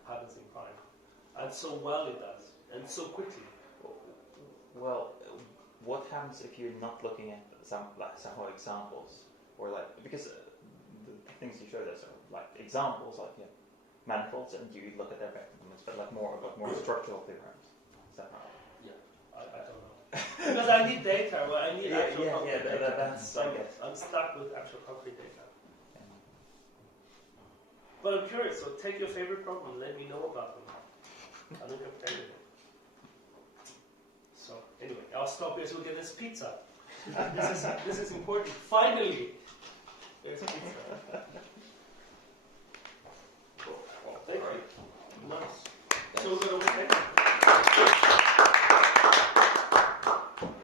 patterns in prime. And so well it does, and so quickly. Well, what happens if you're not looking at somehow examples, or because the things you showed us are examples, manifolds, and you look at their vectors, but more structural theorems. Is that right? Yeah, I don't know. Because I need data. Well, I need actual concrete data. That's, I guess. I'm stuck with actual concrete data. But I'm curious, so take your favorite problem, let me know about them. I think I've taken it. So, anyway, I'll stop here so we'll get this pizza. This is important. Finally, there's pizza.